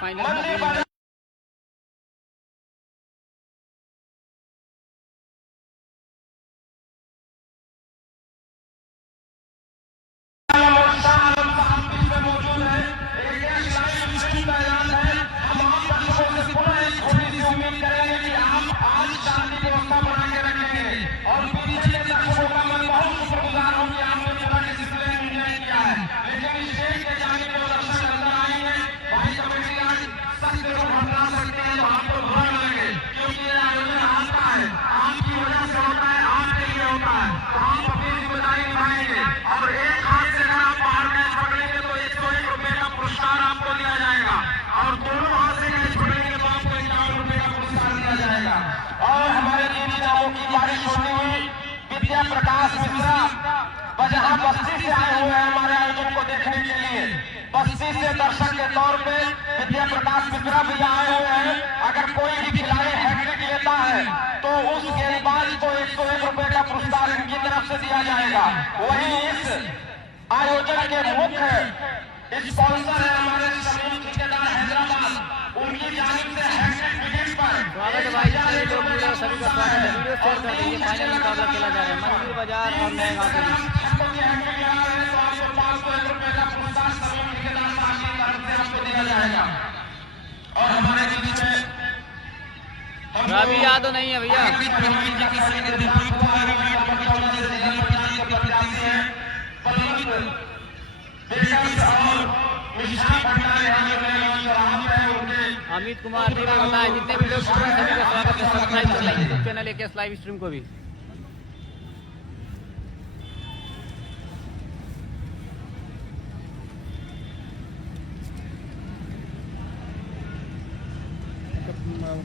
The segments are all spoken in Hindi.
फाइनल प्रकाश मिश्रा जहाँ बस्ती से आए हुए हैं हमारे आयोजन को देखने के लिए। बस्ती से दर्शक के तौर पे विद्या प्रकाश मिश्रा भी आए हुए हैं। अगर कोई भी खिलाड़ी हैट्रिक लेता है तो उस गेंदबाज को 101 रुपए का पुरस्कार इनकी तरफ से दिया जाएगा। वहीं इस आयोजन के मुख्य स्पॉन्सर है हमारे समीप ठेकेदार हैदराबाद, उनकी जानिब से हैट्रिक विकेट पर स्वागत है भाई, सभी लोग सभी का स्वागत है। वीडियो शेयर कर दीजिए। फाइनल मुकाबला खेला जा रहा है मंदिर बाजार और नए गांव के बीच। और हमारे बीच में रवि यादव नहीं है भैया। अमित कुमार जी ने बताया जितने भी लोग सभी का स्वागत है। सब्सक्राइब कर लीजिए YouTube channel AKS live stream को भी।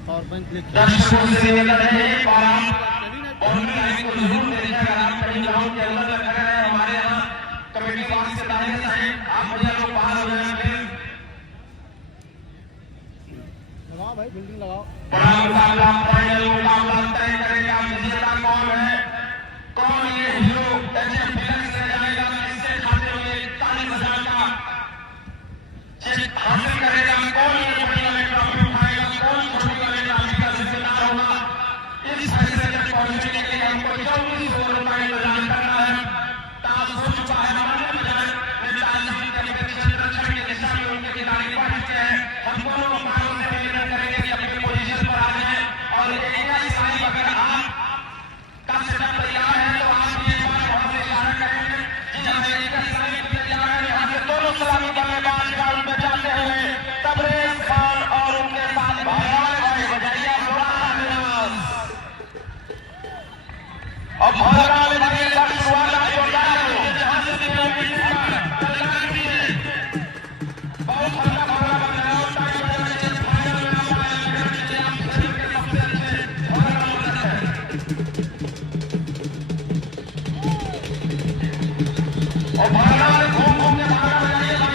पावर बैंक दर्शकों से निवेदन है हमारे यहाँ कमेटी वाले से आप भैया लोग बाहर हो जाएंगे। लगाओ भाई, बिल्डिंग लगाओ। बड़ा मुकाबला फाइनल मुकाबला तय करेगा विजेता कौन है, कौन ये हीरो HF डिलक्स से जाएगा, किससे खाते हुए 41,000 का चेक हासिल करेगा, कौन ये बड़ी वाली ट्रॉफी उठाएगा, कौन छोटी वाली ट्रॉफी का जिम्मेदार होगा। इस फैसले तक पहुंचने के लिए हमको 24 रुपए प्रदान करना है। ताश हो चुका है हमारे बजाय नेताजी के संरक्षण की दिशा में उनके खिलाड़ी बढ़ चुके हैं। हम दोनों मुकाबलों से निवेदन करेंगे कि अपनी पोजीशन पर आ जाए और एक साइड अगर आप का सेटअप तैयार है तो आप ये बात वहां से इशारा करेंगे कि जब एक साइड तैयार है यहाँ से दोनों सलामी बल्लेबाज ग्राउंड में जाते हुए तबरेज खान और उनके साथ भाई बजाइया और भाई शुरुआत जोरदार है जहां से बहुत हल्का भागना बनाया होता है और भागना घूम घूम के भागना बनाइए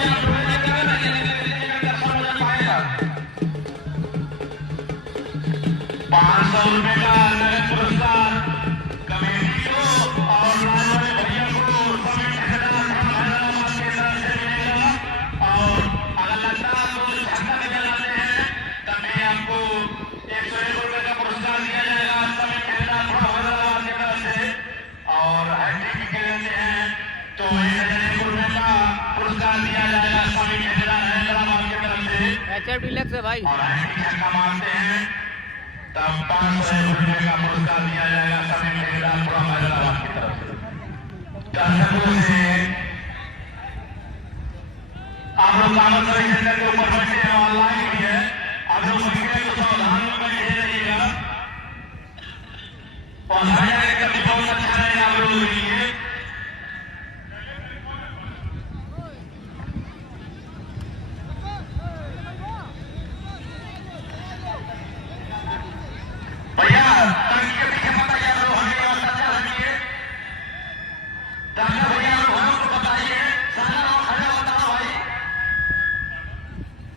500 रुपए का नगद पुरस्कार कमेटी को और भैया को सभी ठेकेदार हैदराबाद के तरफ से मिलेगा। और अगर लगता है आपको झंडा निकल आते हैं तब भी आपको 101 रुपए का पुरस्कार दिया जाएगा सभी ठेकेदार हैदराबाद के तरफ से। और हैट्रिक खेलते हैं तो 1,001 रुपए का पुरस्कार दिया जाएगा सभी ठेकेदार हैदराबाद के तरफ से। HF डिलक्स है भाई। और हैट्रिक छक्का मारते हैं तब 500 रुपए का पुरस्कार दिया जाएगा सभी ठेकेदार हैदराबाद की तरफ से। दर्शकों से आप लोग कामत सेंटर के ऊपर बैठे हैं, ऑनलाइन भी है, आप लोग बैठे तो सावधान में बैठे रहिएगा। और हाईलाइट करके बहुत अच्छा रहेगा आप लोगों के लिए। भैया टंकी के पीछे मत आइए, आप लोग हमें और अच्छा लगिए। डॉक्टर भैया लोग हमको बताइए, सारा लोग खड़े होता है भाई,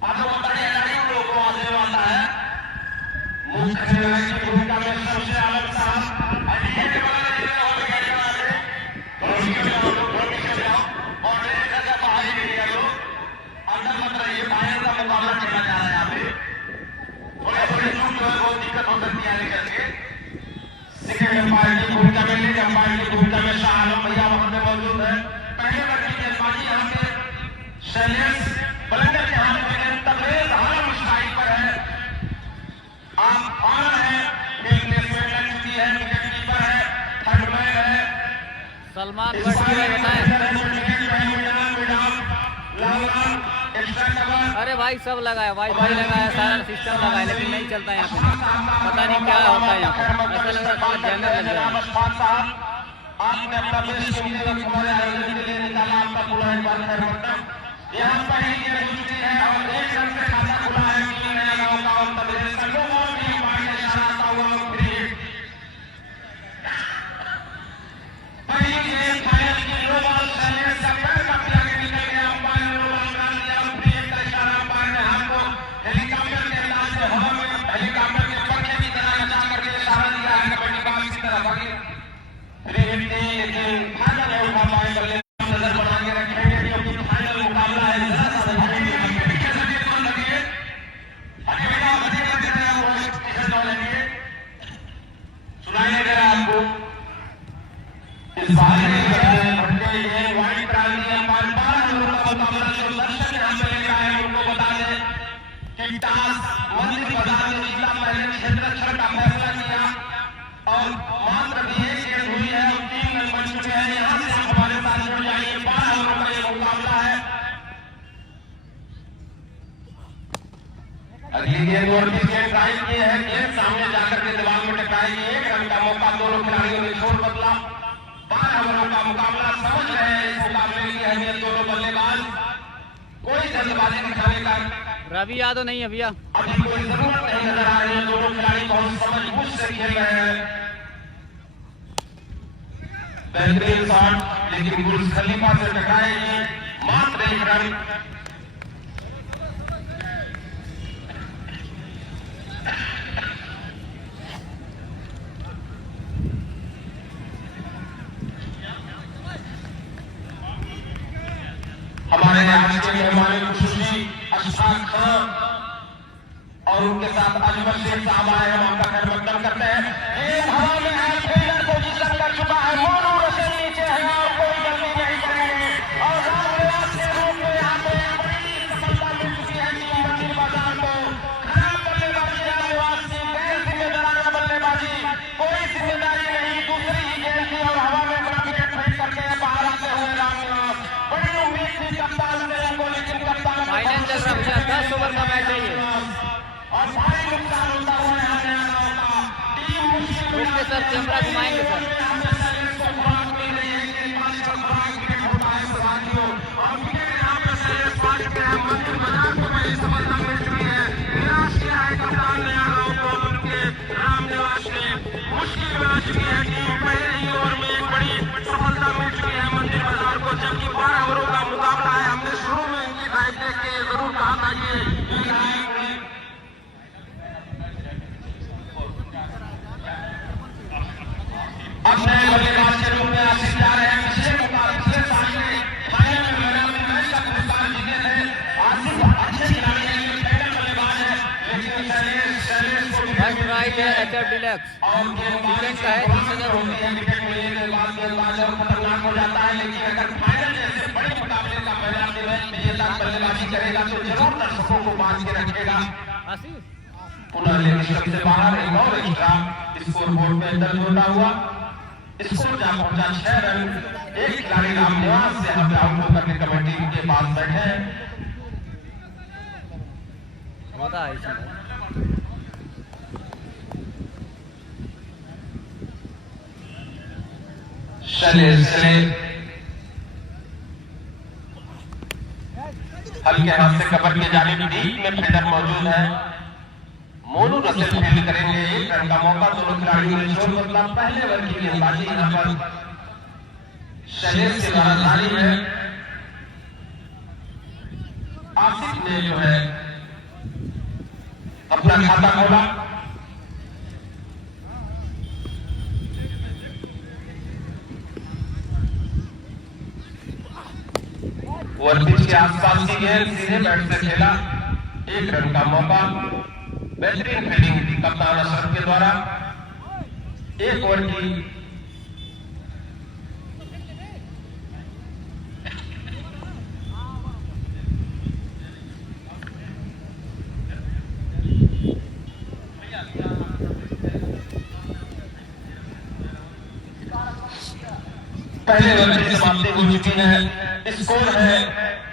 आप लोग बताइए गाड़ियों लोग को आने वाला है। मुख्य खिलाड़ी की भूमिका में सबसे आलम साहब अंपायर की भूमिका में लीड अंपायर की भूमिका में शाह आलम भैया वहां पे मौजूद है। पहले वर्ग की गेंदबाजी यहाँ पे शैलेश बलंदर के हाथ में तबरेज आलम स्ट्राइक पर है। आप ऑन है, फील्ड प्लेसमेंट लग चुकी है, विकेट कीपर है, थर्ड मैन है सलमान भट्टी भाई बताएं। अरे भाई सब लगाया, वाईफाई लगाया, सारा सिस्टम लगाया, लेकिन नहीं चलता यहाँ पे। पता नहीं क्या होता है यहाँ पे, ऐसा लग रहा है जनरल लग रहा है। आपने अपना बेस्ट हमारे आयोजन के लिए निकाला, आपका पूरा एक बार खैर मकदम। यहाँ पर ही ये जुटी है और एक रन से खाता खुला है कि नया गांव का और तबरेज का लो बॉल भी मार के इशारा हुआ फ्री हिट। पहली गेंद फाइनल की लो बॉल शैलेश का पैर काफी आगे निकल गया, अंपायर ने लो बॉल डाल दिया, फ्री हिट का इशारा अंपायर ने हाथ को हेलीकॉप्टर के अंदाज में हवा में हेलीकॉप्टर के पंखे की तरह नचा करके इशारा दिया है कबड्डी बाज की तरफ। आगे फ्री हिट थी लेकिन फायदा नहीं उठा पाए, बल्ले नजर बना के रखेंगे क्योंकि फाइनल मुकाबला है। जरा सा पीछे से भी कौन लगे अकेला बचे बचे रहे वो पीछे तो लगे सुनाई नहीं दे रहा आपको। इस बार भट्टे ये वाइड क्रांति अंपायर 12 ओवर का मुकाबला जो दर्शक यहाँ पे ले रहा है उनको बता दें कि टास मंदिर बाजार ने जिला पहले क्षेत्र का फैसला किया और मात्र भी एक गेंद हुई है और 3 रन बन चुके हैं। यहाँ से आप हमारे साथ जुड़ जाइए, 12 ओवर का ये मुकाबला है। अगली गेंद और भी गेंद ट्राई की है, गेंद सामने जाकर के दीवार में टकराएगी। 1 रन का मौका दोनों खिलाड़ियों ने छोड़ बदला। 12 ओवर का मुकाबला, समझ रहे हैं इस मुकाबले की अहमियत दोनों बल्लेबाज। कोई जल्दबाजी दिखाने का रवि यादव नहीं है भैया, अभी कोई जरूरत नहीं नजर आ रही है। दोनों खिलाड़ी बहुत समझबूझ से खेल रहे हैं। बेहतरीन शॉट लेकिन बुर्ज खलीफा से टकराएगी, मात्र 1 रन। हमारे आज के मेहमान खुशी अशफाक खान और उनके साथ अजमल शेख साहब आए, हम आपका खैर मकदम करते हैं। एक हवा में है, फील्डर पोजीशन कर चुका है, मोनू रसल नीचे है और कोई जल्दी नहीं करेंगे और रामनिवास के रूप में यहाँ पे बड़ी सफलता मिल चुकी है टीम मंदिर बाजार को। खराब बल्लेबाजी रामनिवास की, गैर जिम्मेदाराना बल्लेबाजी, कोई जिम्मेदारी नहीं, दूसरी ही गेंद थी और हवा में अपना विकेट फेंक करके बाहर आते हुए रामनिवास। बड़ी उम्मीद थी कप्तान ने को, लेकिन कप्तान फाइनल चल रहा भैया, 10 ओवर का मैच है ये। और भारी नुकसान होता हुआ यहाँ नया गांव का टीम मुश्किल उसके सर कैमरा घुमाएंगे सर। मंदिर बाजार को बड़ी सफलता मिल चुकी है। निराश किया है कप्तान नया गांव को उनके रामनिवास ने। मुश्किल में आ चुकी है टीम, पहले ही ओवर में एक बड़ी सफलता मिल चुकी है मंदिर बाजार को, जबकि 12 ओवरों का मुकाबला है। हमने शुरू में इनकी ड्राइव देख के जरूर कहा था कि अब नए बल्लेबाज के रूप में आसिफ जा रहे हैं। पिछले साल में फाइनल में मैदान में मैच का पुरस्कार जीते थे आसिफ, अच्छे खिलाड़ी हैं, पहले बल्लेबाज है, लेकिन शैलेश को फर्स्ट राइट है एचएफ डिलक्स और विकेट का है 30,000 होती है। विकेट मिलने के बाद गेंदबाज और खतरनाक हो जाता है, लेकिन अगर फाइनल जैसे बड़े मुकाबले का मैदान में विजेता बल्लेबाजी करेगा तो जरूर दर्शकों को बांध के रखेगा। पुनः लेग से बाहर एक और एक्स्ट्रा स्कोर बोर्ड में दर्ज होता हुआ स्कोर जा पहुंचा 6 रन। एक खिलाड़ी रामनिवास से यहाँ पे आउट होकर के कमेटी के पास बैठे होता है इसमें। शैलेश हल्के हाथ से कवर के जाने डीप में फील्डर मौजूद है। मोनू रसल फील्ड करेंगे, 1 रन का मौका दोनों खिलाड़ियों ने छोड़ बदला। पहले ओवर की गेंदबाजी यहाँ पर शैलेश के द्वारा जारी है। आसिफ ने जो है अपना खाता खोला, ओवर पिच के आसपास की गेंद सीधे बैट से खेला, 1 रन का मौका। बेहतरीन फील्डिंग कप्तान अशरफ के द्वारा। एक ओवर की पहले ओवर की समाप्ति हो चुकी है। स्कोर है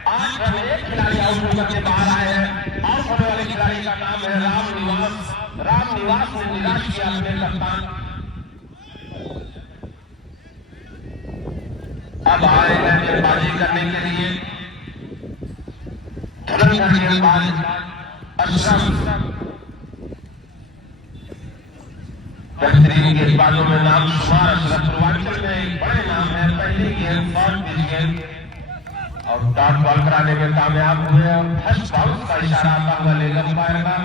8 रन, एक खिलाड़ी आउट होकर के बाहर आए हैं। आउट होने वाले खिलाड़ी का नाम है राम निवास ने निराश किया अपने कप्तान। अब आए हैं गेंदबाजी करने के लिए धुरंधर गेंदबाज अशरफ। बेहतरीन गेंदबाजों में नाम शुमार अशरफ पूर्वांचल में एक बड़े नाम है। पहली गेंद शॉर्ट पिच गेंद और डॉट बॉल कराने में कामयाब हुए और फर्स्ट बाउंस का इशारा आता हुआ लेग अंपायर का।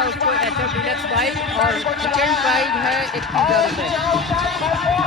उसको HF डीलक्स बाइक और सेकेंड प्राइज है 21,000 रुपये।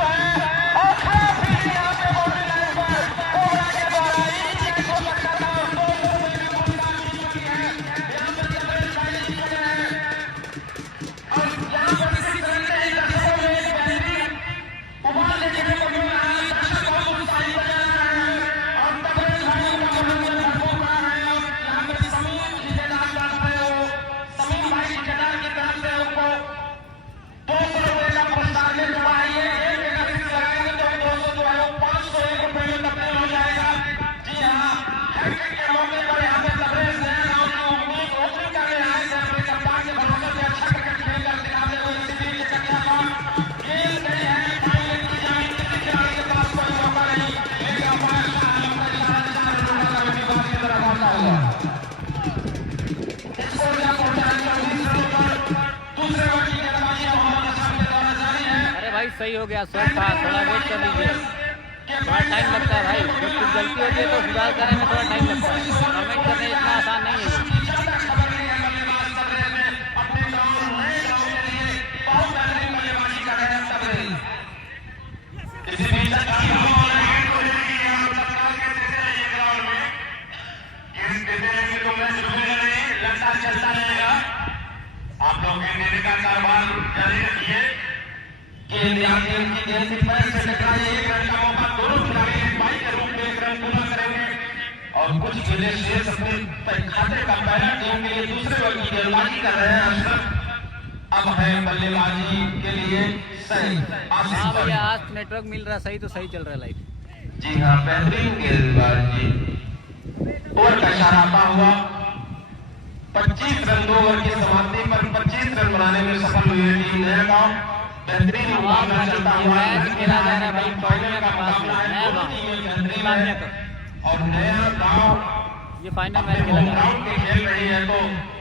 सही हो गया सर, था थोड़ा वेट कर लीजिए, थोड़ा टाइम लगता है भाई। जब कुछ गलती होती है तो सुधार करने में थोड़ा टाइम लगता है। कमेंट करने इतना आसान नहीं है। आप लोग देने का कारोबार जारी रखिए। की गेंद पैर से टकराई, एक रन का मौका। दोनों खिलाड़ी बाई के रूप में एक रन पूरा करेंगे और कुछ गेंदें शेष अपने खाते का पहला टीम के लिए दूसरे ओवर की गेंदबाजी कर रहे हैं अशरफ। अब है बल्लेबाजी के लिए सही। आज नेटवर्क मिल रहा सही, तो सही चल रहा है लाइव। जी हाँ, बेहतरीन गेंदबाजी। ओवर का इशारा आता हुआ 25 रन 2 ओवर की समाप्ति पर 25 रन बनाने में सफल हुई है टीम नया गांव। बेहतरीन मुकाबला चलता हुआ खेला जा रहा है भाई, फाइनल का मुकाबला है और नया गांव ये फाइनल मैच खेला जा रहा है। खेल रही है तो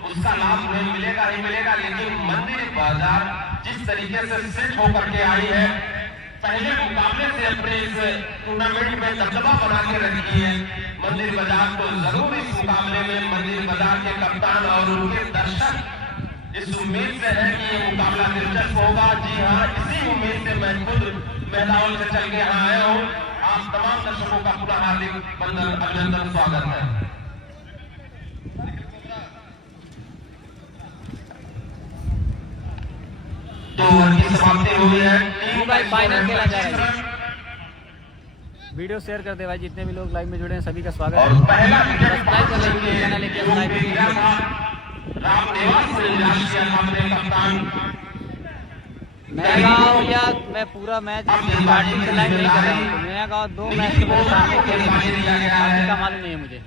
उसका लाभ उन्हें मिलेगा ही मिलेगा, लेकिन मंदिर बाजार जिस तरीके से सेट होकर के आई है, पहले मुकाबले से अपने इस टूर्नामेंट में दबदबा बना के रखी है मंदिर बाजार, तो जरूर इस मुकाबले में मंदिर बाजार के कप्तान और उनके दर्शक इस उम्मीद से है कि ये मुकाबला दिलचस्प होगा। जी हाँ, इसी उम्मीद से मैं खुद मैदान से चल के यहाँ आया हूँ। आप तमाम दर्शकों का पुनः हार्दिक अभिनंदन स्वागत है। तो की समाप्ति हुई है। भाई फाइनल खेला जाएगा। वीडियो शेयर कर दे भाई, जितने भी लोग लाइव में जुड़े हैं सभी का स्वागत है। और पहला सब्सक्राइब कर लीजिए चैनल लेके राम निवास ने निराश किया अपने कप्तान। नया गांव या मैं पूरा मैच स्टार्टिंग से लाइव नहीं कर रहा हूँ। नया गांव 2 मैच के मेरे सामने खेल बाकी का मालूम नहीं है मुझे।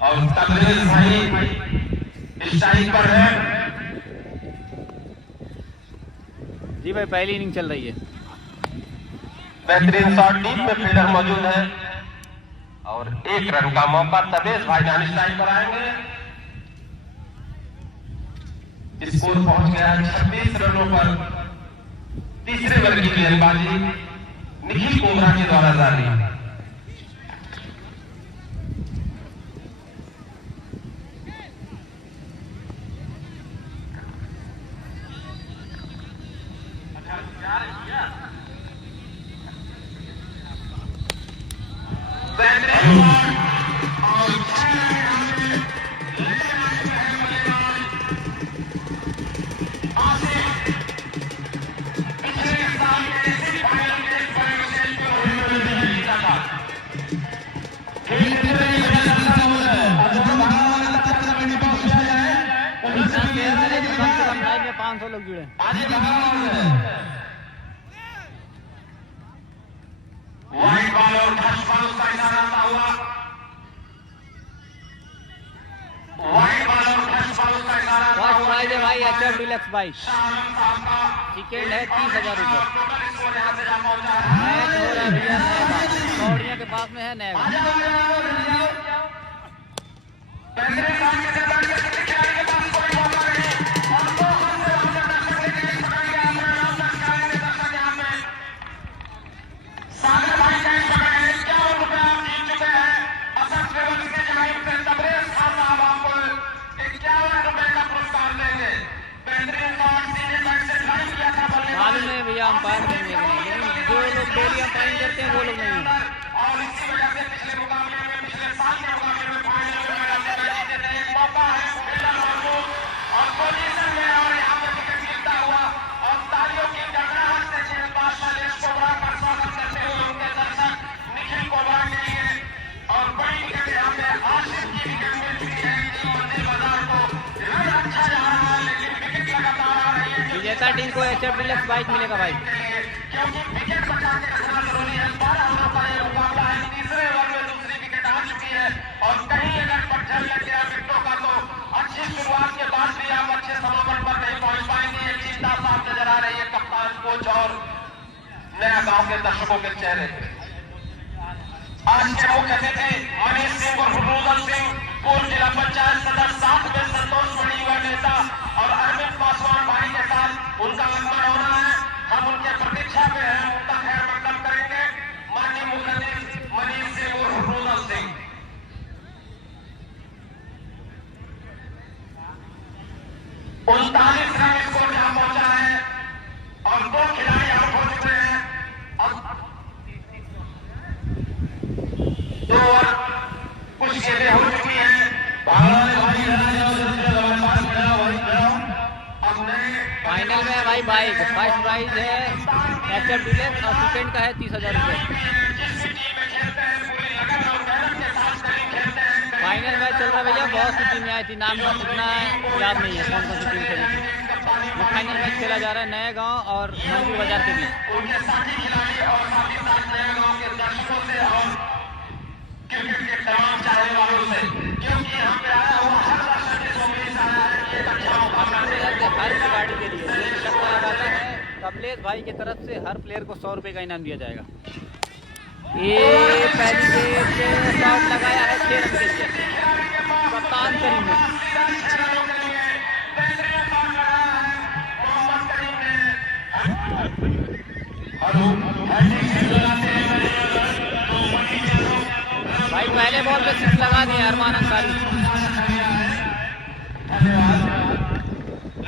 और तबरेज भाई स्ट्राइक पर है। जी भाई, पहली इनिंग चल रही है। बेहतरीन शॉट, डीप में फील्डर मौजूद है और 1 रन का मौका। तबेश भाई जान स्ट्राइक पर आएंगे। स्कोर पहुंच गया 26 रनों पर। तीसरे ओवर की गेंदबाजी निखिल कोबरा के द्वारा जारी। कम से कम लाइव में 500 लोग जुड़े। वाइट बॉल और टच बॉल का इशारा आता हुआ। वाइट बॉल और टच बॉल का इशारा आता फर्स्ट हुआ। प्राइज है भाई HF डीलक्स बाइक। शाहरुख साहब का टिकट है 30,000 रुपये। टोटल स्कोर यहां से जा पहुंचा है। मैच हो रहा है भैया नएगा, कौड़िया के पास में है नएगा। पहले राउंड के दौरान किसी खिलाड़ी के पास कोई मौका नहीं और 2 रन से अपने दर्शक लेके पकड़ गया। अपना नाम दर्शाने के दर्शक यहां पे सागर भाई का पकड़ है। 51 रुपए आप जीत चुके हैं। असद ट्रेवल्स के जानिब से तबरेज खान साहब आपको 51 रुपए का पुरस्कार देंगे। बेहतरीन शॉट सीधे बैट से ड्राइव किया था बल्लेबाज। मालूम है भैया अंपायर नहीं है, लेकिन जो लोग डेली अंपायरिंग करते हैं वो लोग नहीं है। और इसी वजह से पिछले मुकाबले में, पिछले साल के मुकाबले में फाइनल में एक मौका है फील्डर मौजूद और पोजीशन में और यहाँ पे विकेट गिरता हुआ और तालियों की गड़गड़ाहट से गेंदबाज शैलेश कोबरा का स्वागत करते हुए उनके दर्शक निखिल कोबरा के लिए। और बड़ी विकेट यहाँ पे आशिफ की विकेट मिल चुकी है। मंदिर बाजार को रन अच्छा जा रहा है लेकिन विकेट लगातार आ रही है। विजेता टीम को HF डीलक्स बाइक मिलेगा भाई, क्योंकि विकेट बचा के रखना जरूरी है। 12 ओवर का ये मुकाबला है। तीसरे ओवर में दूसरी विकेट आ चुकी है और कहीं अगर पटझड़ लग गया विकेटों का तो अच्छी शुरुआत के बाद भी आप अच्छे समापन पर नहीं पहुंच पाएंगे। ये चिंता साफ नजर आ रही है कप्तान, कोच और नया गांव के दर्शकों के चेहरे पे। आज के मुख्य अतिथि मनीष सिंह और रुदल सिंह, पूर्व जिला पंचायत सदस्य, साथ में संतोष मणि युवा नेता और अरविंद पासवान भाई के साथ उनका आगमन होना है। हम उनके प्रतीक्षा में हैं, उनका खैर मकदम करेंगे। माननीय मुख्य अतिथि मनीष सिंह और रुदल सिंह। 39 रन स्कोर जहां पहुंचा है और 2 खिलाड़ी आउट हो चुके हैं। अब 2 और कुछ गेंदें हो चुकी हैं। फाइनल में है भाई बाइक। फर्स्ट प्राइज है HF डीलक्स और सेकंड का है 30,000 रुपये। फाइनल मैच चल रहा है भैया, बहुत सी टीमें आई थी, नाम का इतना याद नहीं है कौन कौन सी टीम खेली थी। फाइनल मैच खेला जा रहा है नए गांव और मंदिर बाजार के बीच। उनके साथी खिलाड़ी और साथ ही साथ नए गांव के दर्शकों से और क्रिकेट के तमाम चाहने वालों से, क्योंकि यहाँ पे आया हुआ हर दर्शक इस उम्मीद से आया है कि एक अच्छा मुकाबला हर खिलाड़ी के लिए जो छक्का लगाता है कमलेश भाई की तरफ से हर प्लेयर को 100 रुपये का इनाम दिया जाएगा। ये पहली गेंद शॉट लगाया है 6 रन के लिए कप्तान करीम ने। भाई पहले बॉल पे 6 लगा दिए अरमान अंसारी।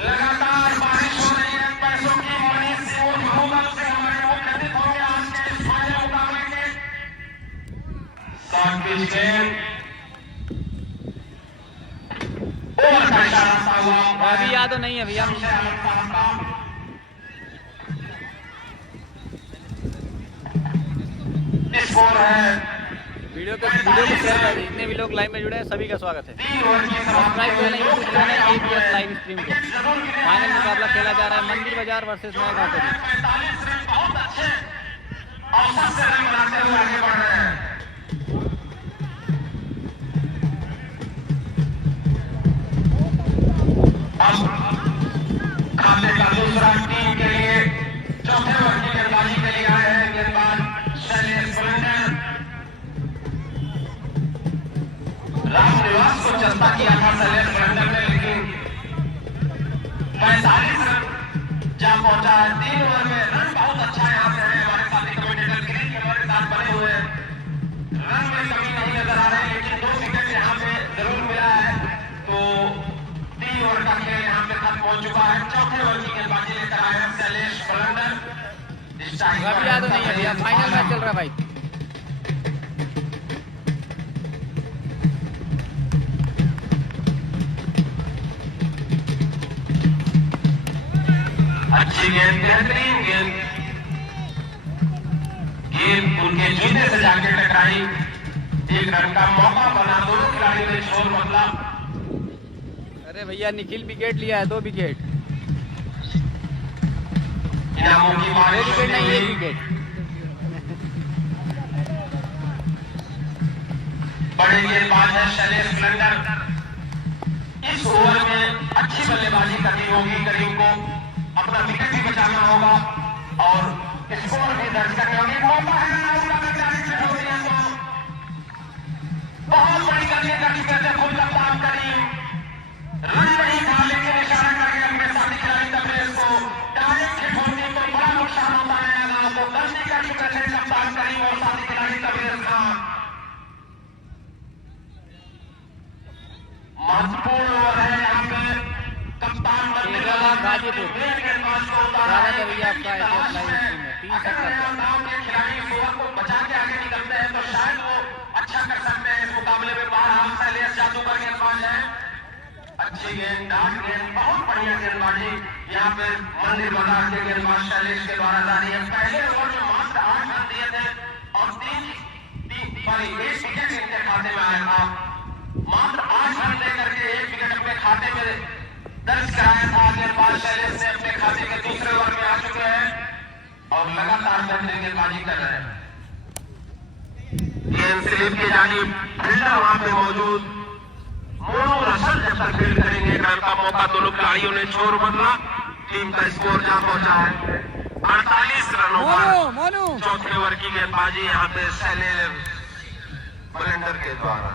लगातार बारिश हो रही है पैसों की। मनीष सिंह और रुदल सिंह हमारे मुख्य अतिथि होंगे आज के इस फाइनल मुकाबले के। शॉट पिच गेंद ओवर का इशारा आता हुआ। अभी याद नहीं है भैया। स्कोर है वीडियो को शेयर कर दीजिए। जितने भी लोग लाइव में जुड़े हैं सभी का स्वागत है। सब्सक्राइब करें YouTube channel APS live stream को। फाइनल मुकाबला खेला जा रहा है मंदिर बाजार वर्सेस नया गांव के बीच। 45 रन बहुत अच्छे औसत से रन बनाते हुए आगे बढ़ रहे हैं। अब खाते का दूसरा टीम के लिए चौथे ओवर की गेंदबाजी के लिए आए हैं गेंदबाज बहुत चेष्टा किया था शैलेश ब्रंडर ने, लेकिन 45 रन जा पहुंचा है 3 ओवर में। रन बहुत अच्छा यहाँ पे है, हमारे साथी कमेंटेटर गिरीश के हमारे साथ बने हुए हैं। रन में कमी नहीं नजर आ रही, लेकिन 2 विकेट यहाँ पे जरूर मिला है। तो 3 ओवर का खेल यहाँ पे खत्म हो चुका है। चौथे ओवर की गेंदबाजी लेकर आए हैं शैलेश ब्रंडर। रवि यादव नहीं है भैया, फाइनल मैच चल रहा है भाई। अच्छी गेंद, बेहतरीन गेंद, गेंद उनके जूते से जाके टकराई। 1 रन का मौका बना, दोनों खिलाड़ी ने छोर बदला। अरे भैया निखिल विकेट लिया है, 2 विकेट। इनामों की बारिश विकेट नहीं, 1 विकेट। बड़े गेंदबाज है शैलेश ब्रंडर। इस ओवर में अच्छी बल्लेबाजी करनी होगी, करीम को अपना विकेट भी बचाना होगा और स्कोर भी दर्ज करनी होगी। मौका है बहुत बड़ी गलती कर चुके थे खुद कप्तान करीम। रन नहीं था, लेकिन इशारा करके अपने साथी खिलाड़ी तबरेज को डायरेक्ट हिट होती तो बड़ा नुकसान होता है। तो गलती कर चुके थे कप्तान करीम और साथी खिलाड़ी तबरेज खान। महत्वपूर्ण ओवर है यहाँ पे। कप्तान गाजीपुर ज्यादातर भैया आपका गांव के खिलाड़ी इस ओवर को बचा के आगे निकलते हैं तो शायद वो अच्छा कर सकते हैं इस मुकाबले में। बाहर शैलेश जादूगर गेंदबाज है। अच्छी गेंद, डार्क गेंद, बहुत बढ़िया गेंदबाजी यहाँ पे मंदिर बाजार के गेंदबाज शैलेश के द्वारा जारी है। पहले ओवर में मात्र 8 रन दिए थे और 1 विकेट इनके खाते में आया था। मात्र 8 रन लेकर के 1 विकेट अपने खाते में दर्ज कराया था। गेंदबाज शैलेश ने अपने खाते के दूसरे ओवर में आ चुके हैं और लगातार बेहतरीन गेंदबाजी कर रहे हैं। गेंद स्लिप की जानिब, फील्डर वहां पे मौजूद मोनू रसल जब तक फील्ड करेंगे। 1 रन का मौका दोनों खिलाड़ियों ने छोर बदला। टीम का स्कोर जहां पहुंचा है 48 रनों पर। चौथे ओवर की गेंदबाजी यहाँ पे शैलेश ब्रंडर के द्वारा।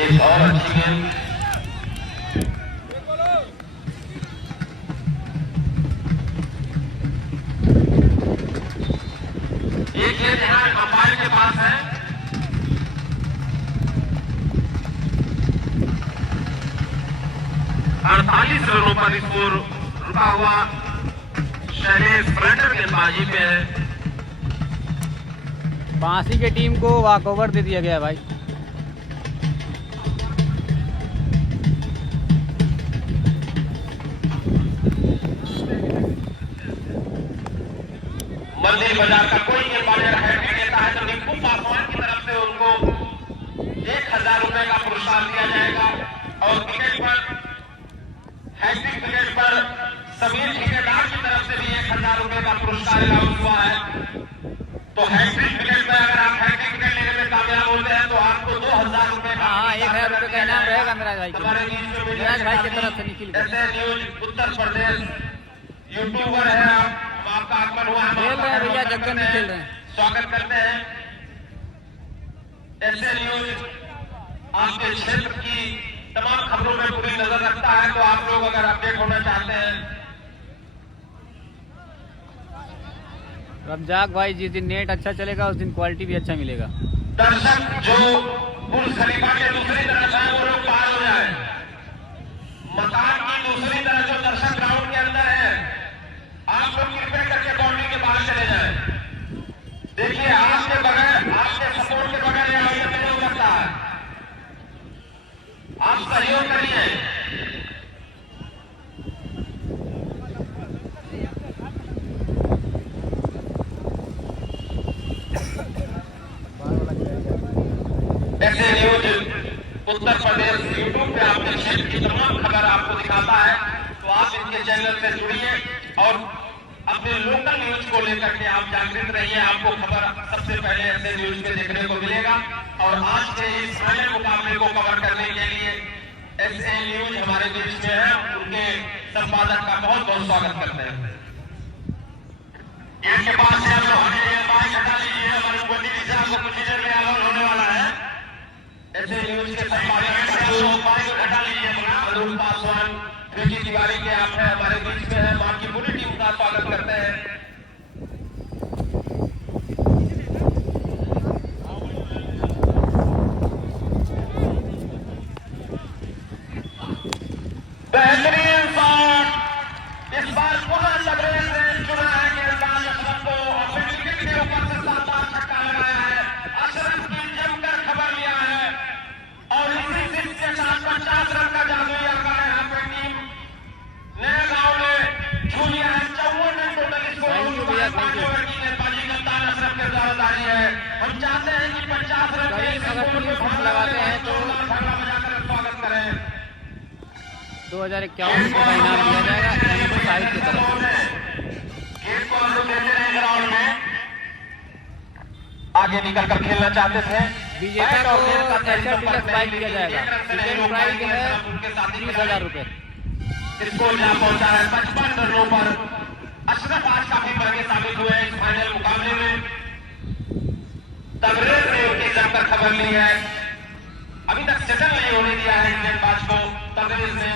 एक और अच्छी गेंद, एक गेंद यहाँ अंपायर के पास है। अड़तालीस रनों पर स्कोर रुका हुआ शैलेश ब्रंडर गेंदबाजी पे है। बांसी की टीम को वॉकओवर दे दिया गया भाई। मंदिर बाजार का कोई गेंदबाज हैट्रिक लेता है तो निक्कू पासवान की तरफ से उनको 1000 रुपए का पुरस्कार दिया जाएगा। और विकेट पर हैट्रिक विकेट पर समीर ठेकेदार की तरफ से भी 1000 रुपए का पुरस्कार अनाउंस हुआ है। तो हैट्रिक विकेट पर अगर आप हैट्रिक विकेट लेने में कामयाब होते हैं तो आपको 2000 रुपए का 1000 रुपए का इनाम रहेगा मेरा भाई को। मेराज भाई की तरफ से निखिल ऐसे न्यूज उत्तर प्रदेश यूट्यूबर है आपका आगमन हुआ है। खेल रहे हैं भैया, जगन भी खेल रहे हैं। स्वागत करते हैं। ऐसे न्यूज आपके क्षेत्र की तमाम खबरों में पूरी नजर रखता है तो आप लोग अगर अपडेट होना चाहते हैं। रमजाक भाई, जिस दिन नेट अच्छा चलेगा उस दिन क्वालिटी भी अच्छा मिलेगा। दर्शक जो बुर्ज खलीफा के दूसरी तरफ है वो लोग पार हो जाए। मकान की दूसरी तरफ जो दर्शक ग्राउंड के अंदर है आप लोग कृपया करके बाउंड्री के बाहर चले जाएं। देखिए आपके बगैर, आपके सपोर्ट के बगैर यह आयोजन नहीं हो सकता है। आप सहयोग करिए। ऐसे न्यूज उत्तर प्रदेश यूट्यूब पे आपके क्षेत्र की तमाम खबर आपको दिखाता है तो आप इनके चैनल से जुड़िए और अपने लोकल न्यूज को लेकर के आप जागृत रहिए। आपको खबर सबसे पहले ऐसे न्यूज में देखने को मिलेगा। और आज के इस फाइनल मुकाबले को कवर करने के लिए SA न्यूज हमारे बीच में है, उनके संपादक का बहुत बहुत स्वागत करते हैं। इनके पास से हम लोग बाइक हटा लीजिए, हमारे आपको कुछ देर में अलाउड होने वाला है। SA न्यूज के संपादक बाइक हटा लीजिए। अरुण पासवान, कृषि तिवारी के आप हैं, हमारे बीच में है, बाकी पूरी टीम का स्वागत करते हैं। बेहतरीन शॉट, इस बार पुनः तबरेज ने चुना है गेंदबाज अशरफ को और विकेट के ऊपर से शानदार छक्का लगाया है। अशरफ की जमकर खबर लिया है और इसी सिर्फ के साथ 50 रन का जादुई आंकड़ा है। यहाँ पे टीम नया गांव ने छू लिया है। 54 रन टोटल स्कोर की गेंदबाजी कप्तान अशरफ के द्वारा जारी है। हम चाहते हैं कि 50 रन के लगाते हैं तो भंगा बजाकर स्वागत करें। 2051 का इनाम दिया जाएगा साइड की तरफ। ग्राउंड में आगे निकलकर खेलना चाहते थे। विजेता को एचआर डीलक्स बाइक दिया जाएगा। सेकंड प्राइज है 30,000 रुपए। स्कोर जहां पहुंचा है 55 रनों पर। अशरफ आज काफी बड़े साबित हुए इस फाइनल मुकाबले में। तबरेज ने उनकी जमकर खबर ली है। अभी तक सेटल नहीं होने दिया है गेंदबाज को तबरेज ने।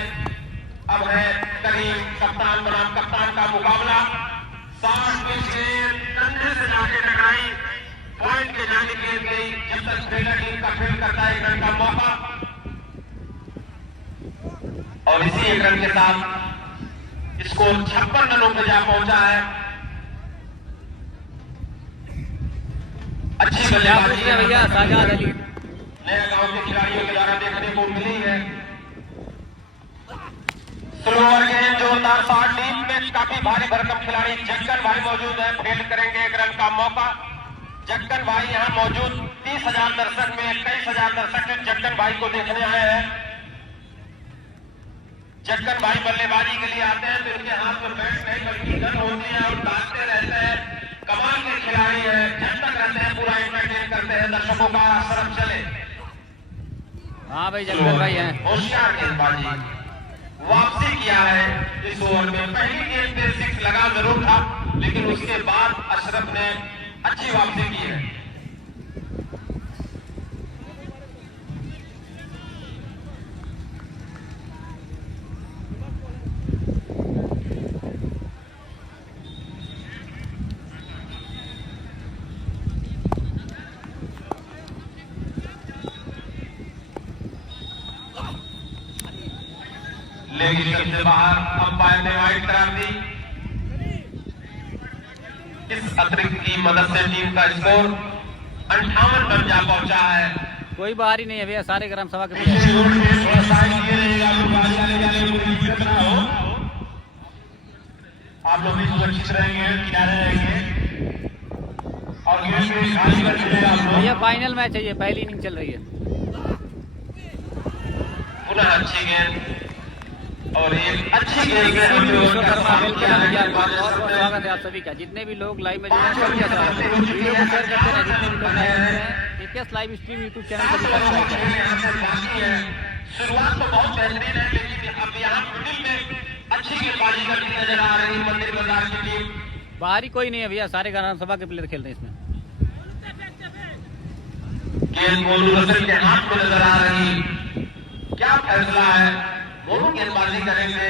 अब है करीम कप्तान बनाम कप्तान का मुकाबला। 60 पिच गेंद कंधे से जाके टकराई, पॉइंट के जाने गेंद गई। जब तक फील्डर टीम का फील्ड करता है 1 रन का मौका और इसी 1 रन के साथ स्कोर 56 रनों पे जा पहुंचा है। अच्छी बल्लेबाजी है भैया साजाद अली। नया गांव के खिलाड़ियों के द्वारा देखने को मिली है। स्लोअर गेंद जोरदार शॉट, टीम में काफी भारी भरकम खिलाड़ी जक्कन भाई मौजूद है, फील्ड करेंगे 1 रन का मौका। जक्कन भाई यहां मौजूद 30,000 दर्शक में 21,000 दर्शक जक्कन भाई को देखने आए हैं। जक्कन भाई बल्लेबाजी के लिए आते हैं तो इनके हाथ में बैट नहीं बल्कि गन होती है और भागते रहते हैं। कमाल के खिलाड़ी है, झटक रहते हैं, पूरा एंटरटेन करते हैं दर्शकों का। सरफ चले। हाँ भाई जक्कन भाई हैं। होशियार गेंदबाजी, वापसी किया है इस ओवर में। पहली गेंद पे 6 लगा जरूर था, लेकिन उसके बाद अशरफ ने अच्छी वापसी की है। लेकिन सबसे बाहर अंपायर ने वाइड करा दी। इस अतिरिक्त की मदद से टीम का स्कोर 58 रन जा पहुंचा है। कोई बाहर ही नहीं है भैया, सारे ग्राम सभा के थोड़ा साइड किए रहेगा, आप लोग भी सुरक्षित रहेंगे, किनारे रहेंगे और गेंद भी खाली कर दीजिएगा आप लोग। भैया फाइनल मैच है, ये पहली इनिंग चल रही है। पुनः अच्छी गेंद और एक अच्छी गेंद में स्वागत है आप सभी का। जितने भी लोग लाइव में जुड़े हैं वीडियो को शेयर करते हैं। जितने भी लोग लाइव में हैं AKS live stream YouTube channel पर सब्सक्राइब करें। शुरुआत तो बहुत बेहतरीन है, लेकिन अब यहाँ मिडिल में अच्छी गेंदबाजी करती नजर आ रही मंदिर बाजार की टीम। बाहरी कोई नहीं है भैया, सारे ग्राम सभा के प्लेयर खेलते हैं इसमें। गेंद मोनू रसल के हाथ में नजर आ रही, क्या फैसला है? मोनू गेंदबाजी करेंगे,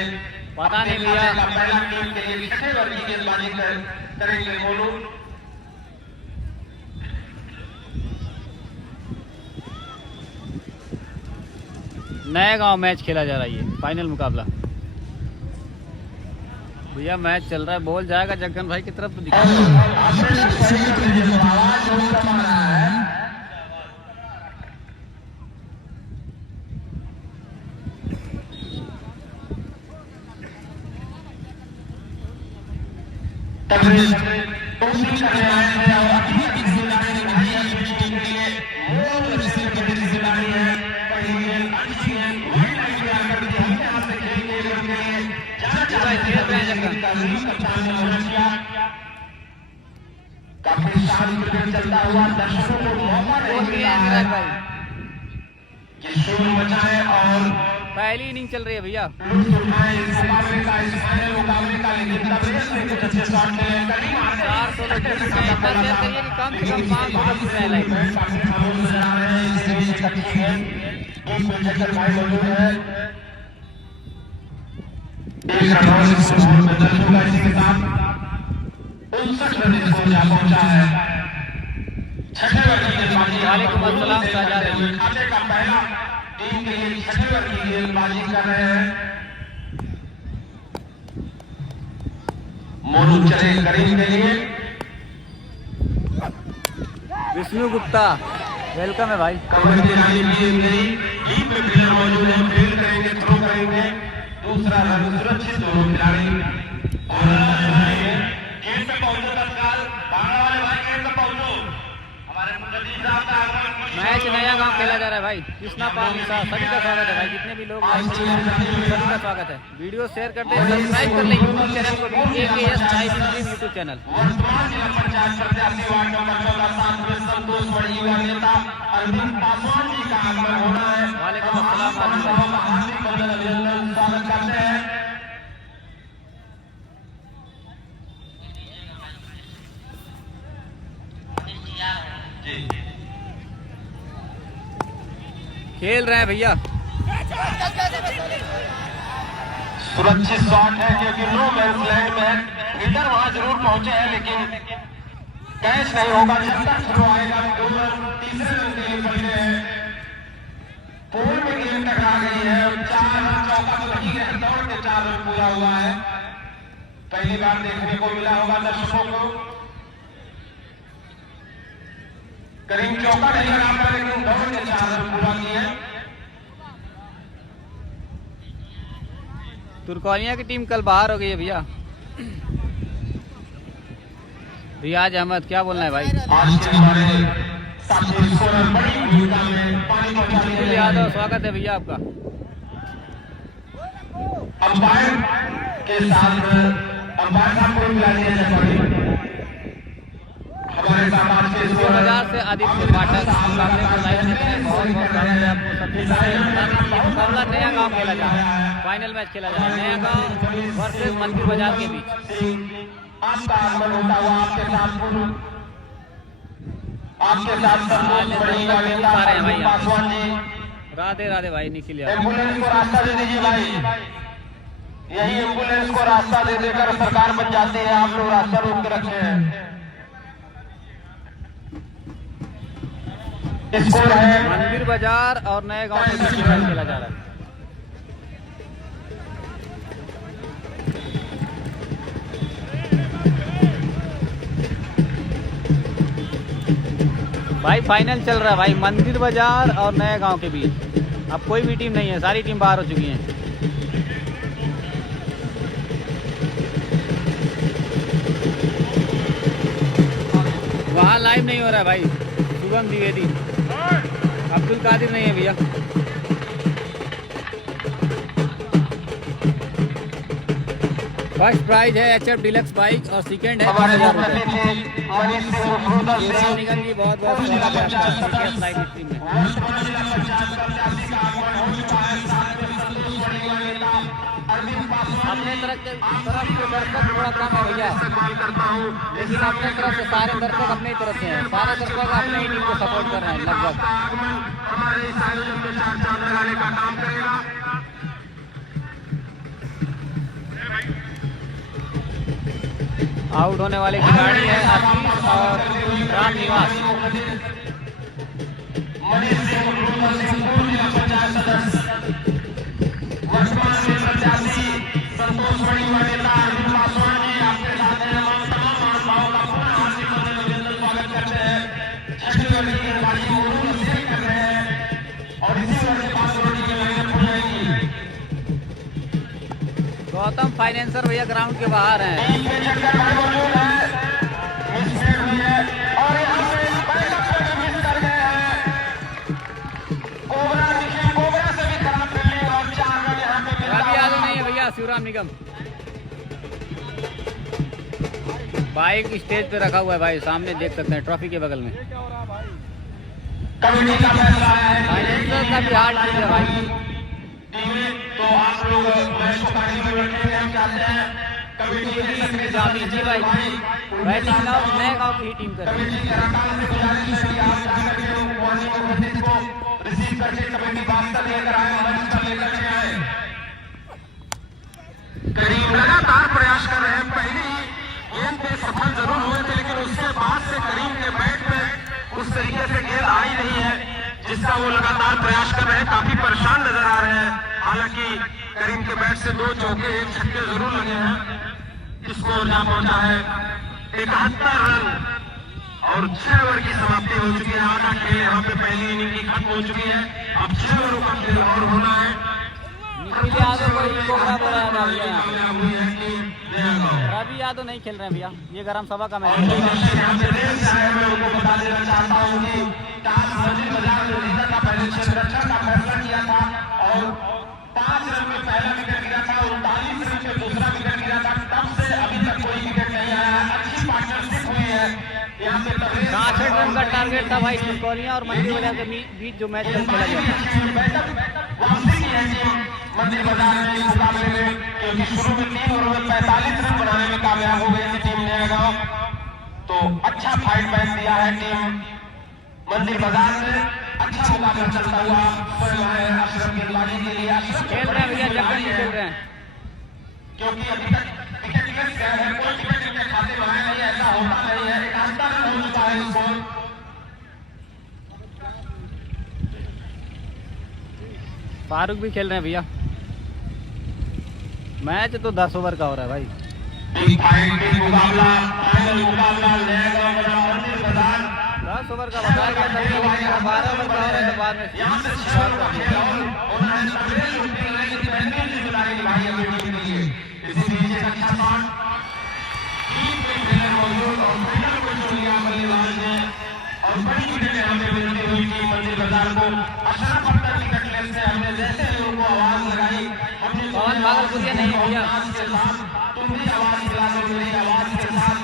पता नहीं भैया। पहला टीम के लिए 6 ओवर की गेंदबाजी करेंगे मोनू। नया गांव मैच खेला जा रहा है, ये फाइनल मुकाबला। भैया मैच चल रहा है, बॉल जाएगा जक्कन भाई की तरफ तो दिखा। कोशिश करने आए थे और अभी तक जिम्मेदारी निभाई है टीम के लिए। बहुत अच्छे जिम्मेदारी है। पहली गेंद अच्छी गेंद वाइड लाइन पे आकर भी हम यहाँ से खेलेंगे के लिए रहे हैं जब काफी शांत क्रिकेट चलता हुआ, दर्शकों को मौका नहीं मिल रहा है कि शोर मचाए और पहली इनिंग चल रही है भैया। लुत्फ उठाए इस मुकाबले का, इस फाइनल मुकाबले का। लेकिन तबरेज ने कुछ अच्छे शॉट खेले, करीम आते हैं। 400 लोग शेयर करिए कि कम से कम 500 लोग जुड़ रहे हैं लाइव में। काफी खामोश नजर आ रहे हैं, इसलिए ये कठिन है। एक विकेट भाई मौजूद है, एक रन और इस ओवर में दर्ज होगा। इसी के साथ 59 रन स्कोर जा पहुंचा है। छठे ओवर की गेंदबाजी, वालेकुम अस्सलाम साजा रही खाते का पहला टीम के लिए छठे ओवर की गेंदबाजी कर रहे हैं। मोनू चले करीम के लिए। विष्णु गुप्ता वेलकम है भाई। कबड्डी रानी टीम गई, टीम में प्लेयर मौजूद है, फील्ड करेंगे, थ्रो करेंगे। दूसरा रन सुरक्षित, दोनों खिलाड़ी और गेंद पे पहुंचो तत्काल। बांग्ला वाले भाई गेंद पे पहुंचो। हमारे मुंशी साहब का आगमन मैच नया गांव खेला जा रहा है भाई। कृष्णा पाल साहब सभी का स्वागत है भाई। जितने भी लोग लाइव में हैं, सभी का स्वागत है। वीडियो शेयर करते हैं, सब्सक्राइब कर लें यूट्यूब चैनल को भी, AKS live stream YouTube channel. वर्तमान जिला पंचायत प्रत्याशी वार्ड नंबर 14 सात में संतोष बड़ी युवा नेता अरविंद पासवान जी का आगमन होना है। वालेकुम अस्सलाम आदिल भाई। हार्दिक अभिनंदन, स्वागत करते हैं। जी खेल रहे हैं भैया। सुरक्षित शॉट है, क्योंकि नो मैंस लैंड में फील्डर वहां जरूर पहुंचे हैं, लेकिन कैच नहीं होगा। जब तक थ्रो आएगा, 2 रन तीसरे रन के लिए पड़े हैं। पोल में गेंद टकरा गई है, 4 रन चौका तो नहीं है, दौड़ के 4 रन पूरा हुआ है। पहली बार देखने को मिला होगा दर्शकों को। करीम चौका नहीं लगा पाया, लेकिन दौड़ के 4 रन पूरा किए। तुर्कोलिया की टीम कल बाहर हो गई है भैया। रियाज अहमद क्या बोलना है भाई? आज के हमारे साथी स्कोरर बड़ी भूमिका में पानी पहुंचाने के लिए यादव स्वागत है भैया आपका। अंपायर के साथ अंपायर साहब को मिला दिया जाए। हमारे साथ आज के स्कोरर बाजार से आदित्य पाठक मुकाबले को लाइव देख रहे हैं। बहुत बहुत स्वागत है आपको सभी का। मुकाबला नया गांव खेला जा रहा है, फाइनल मैच खेला जा रहा है। नया गांव वर्सेस मंदिर बाजार के बीच। आपका आगमन होता हुआ आपके साथ संतोष बड़ी युवा नेता अरविंद पासवान जी। राधे राधे भाई निखिल यादव। एम्बुलेंस को रास्ता दे दीजिए भाई। यही एम्बुलेंस को रास्ता दे देकर सरकार बन जाती है, आप लोग रास्ता रोक के रखे हैं। स्कोर है मंदिर बाजार और नए गांव के बीच मैच खेला जा रहा है। भाई फाइनल चल रहा है भाई, मंदिर बाजार और नए गांव के बीच। अब कोई भी टीम नहीं है, सारी टीम बाहर हो चुकी हैं। वहाँ लाइव नहीं हो रहा है भाई। शुभम द्विवेदी, अब्दुल कादिर नहीं है भैया। फर्स्ट प्राइज है HF डिलक्स बाइक और सेकंड है 5000 रुपये। निगम जी बहुत बहुत स्वागत है आपका लाइव स्ट्रीम में। अपने तरफ से दर्शक थोड़ा कम है भैया, लेकिन अपने तरफ से सारे दर्शक अपने ही तरफ से हैं। सारे दर्शक अपने ही टीम को सपोर्ट कर रहे हैं लगभग। हमारे इस आयोजन में 4 चांद लगाने का काम करेगा। आउट होने वाले खिलाड़ी है आशीष और राम निवास। मनीष सिंह जिला पंचायत सदस्य, वर्तमान में प्रत्याशी संतोष बड़ी युवा नेता अरविंद पासवान जी आपके साथ हैं। हम तमाम महानुभावों का पुनः हार्दिक अभिनंदन स्वागत करते हैं। छठी वर्ग की गेंदबाजी मोनू शेयर कर रहे हैं और इसी वर्ग के पास रोटी की लाइनअप हो जाएगी। गौतम फाइनेंसर भैया ग्राउंड के बाहर हैं। रवि यादव नहीं है भैया, शिवराम निगम। बाइक स्टेज पे रखा हुआ है भाई, सामने देख सकते हैं ट्रॉफी के बगल में। कमेटी का फैसला है फाइनेंसर का भी हार्ड चीज है भाई। तो आप लोग मैच को पार्टी में रखेंगे, हम चाहते हैं कमेटी जी भाई बैटिंग नए गाँव की ही टीम कर रही है। रिसीव करके कमेटी बात लेकर आए, मंच पर लेकर के आए। करीम लगातार प्रयास कर रहे हैं, पहली गेंद पे सफल जरूर हुए थे, लेकिन उसके बाद से करीम के बैट में उस तरीके से गेंद आई नहीं है जिसका वो लगातार प्रयास कर रहे हैं। काफी परेशान नजर आ रहे हैं। हालांकि करीम के बैट से 2 चौके 1 छक्के जरूर लगे हैं। स्कोर जा पहुंचा है 71 रन और 6 ओवर की समाप्ति हो चुकी है। आधा खेल यहाँ पे पहली इनिंग की खत्म हो चुकी है। अब 6 ओवरों का खेल और होना है। रवि यादव नहीं खेल रहे हैं भैया, ये ग्राम सभा का मैच है। मैं उनको बता देना चाहता हूँ कि टॉस मंजिल बाजार में जीता था, पहले क्षेत्ररक्षण का फैसला किया था और 5 रन में पहला विकेट गिरा था, 39 रन में दूसरा विकेट गिरा था। तब से अभी तक कोई विकेट नहीं आया है। अच्छी पार्टनरशिप हुई है यहाँ पे। 66 रन का टारगेट था भाई कोलिया और मंदिर बाजार के बीच जो मैच कल खेला गया वापसी की है टीम मंदिर बाजार में इस मुकाबले में, क्योंकि शुरू में 3 ओवर में 45 रन बनाने में कामयाब हो गई थी टीम नया गांव। तो अच्छा फाइट बैक दिया है टीम मंदिर बाजार में। अच्छा मुकाबला चलता हुआ स्वयं आए अशरफ गेंदबाजी के लिए। खेल रहे हैं भैया, जबकि नहीं खेल रहे हैं क्योंकि अभी तक विकेट मिस गए हैं, कोई विकेट इनके खाते में आया नहीं, ऐसा होता नहीं है। 71 रन हो चुका है स्कोर। फारूक भी खेल रहे हैं भैया। मैच तो 10 ओवर का हो रहा है भाई। मुकाबला फाइनल मुकाबला नया गांव बना मंदिर बाजार 10 ओवर का बताया गया था, 12 ओवर का हो रहा है। तो बाद में यहाँ से 6 ओवर का खेल और उन्होंने तगड़े शूटिंग लाइन की बेहतरीन जिम्मेदारी निभाई अपनी टीम के लिए। इसी बीच एक अच्छा शॉट टीम के खेलने मौजूद और फाइनल को चुन लिया बल्लेबाज ने और बड़ी विकेट यहाँ पे मिलती हुई टीम मंदिर बाजार को। अशरफ अख्तर विकेट लेने से हमने जैसे ही उनको आवाज लगाई, हमने पवन भागलपुरिया नहीं भैया, तुम भी आवाज दिला दो मेरी आवाज के साथ।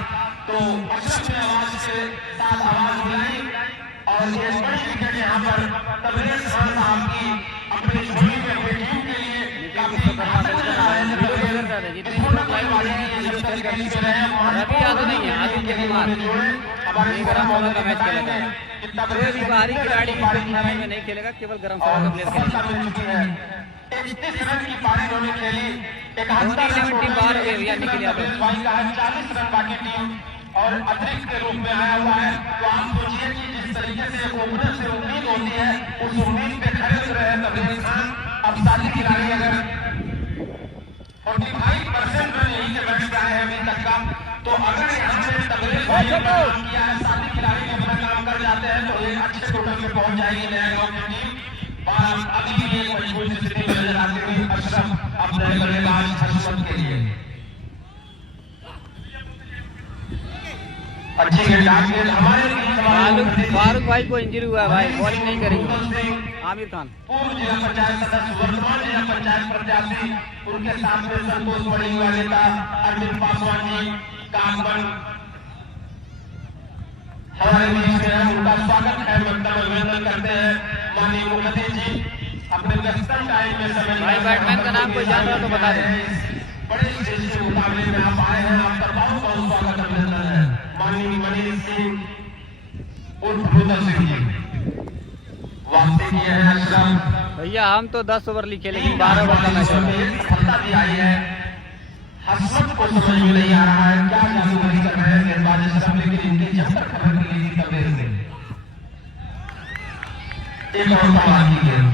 तो अशरफ ने आवाज के साथ आवाज बुलाई और ये बड़ी विकेट यहाँ पर तबरेज खान साहब की अपनी झोली में अपनी टीम के लिए रवि यादव नहीं है, आदित्य कुमार हमारे ग्राम सभा का मैच खेला जाएगा। कोई भी बाहरी खिलाड़ी मैच में नहीं खेलेगा, केवल ग्राम सभा का प्लेयर खेलेगा। 31 रन की पारी उन्होंने खेली। 11 टीम बाहर हो गई भैया, निकल यादव 40 रन बाकी टीम और अतिरिक्त के रूप में आया हुआ है। तो आप सोचिए कि जिस तरीके से ओपनर से उम्मीद होती है, उस उम्मीद पे खड़े उतरे हैं तबरेज खान। अब साथी खिलाड़ी अगर 45% रन यहीं से बैठ गए हैं अभी तक का, तो अगर यहाँ से तबरेज भाई ने काम किया है, साथी खिलाड़ी ने अपना काम कर जाते हैं, तो एक अच्छे टोटल में पहुंच जाएगी नया गांव की टीम। और अभी भी एक मजबूत स्थिति में नजर आती हुई अशरफ अपने बल्लेबाज हसमत के लिए अच्छी गेंद हमारे फारूक भाई को इंजरी हुआ है भाई, बॉलिंग नहीं करेंगे। आमिर खान पूर्व जिला पंचायत सदस्य वर्तमान जिला पंचायत प्रत्याशी, उनके साथ में संतोष बड़ी हुआ नेता अरविंद पासवान जी कासबन हमारे बीच में है। उनका स्वागत है, मतलब अभिनंदन करते हैं माननीय मुखर्जी जी। अपने व्यस्तम टाइम में समय भाई बैट्समैन का नाम कोई जान रहा तो बता दें। बड़े स्टेज के मुकाबले में आप आए हैं, आपका बहुत बहुत स्वागत अभिनंदन है। माननीय मनीष सिंह उर्फ रुद्र सिंह जी वापसी किए हैं अशरफ। भैया हम तो 10 ओवर लिखे, लेकिन 12 ओवर का मैच है। सफलता भी आई है। हसमत को समझ में नहीं आ रहा है क्या जादूगरी कर रहे हैं गेंदबाज अशरफ, लेकिन इनकी जब तक खबर मिली थी तबरेज से एक और कमाल की गेंद।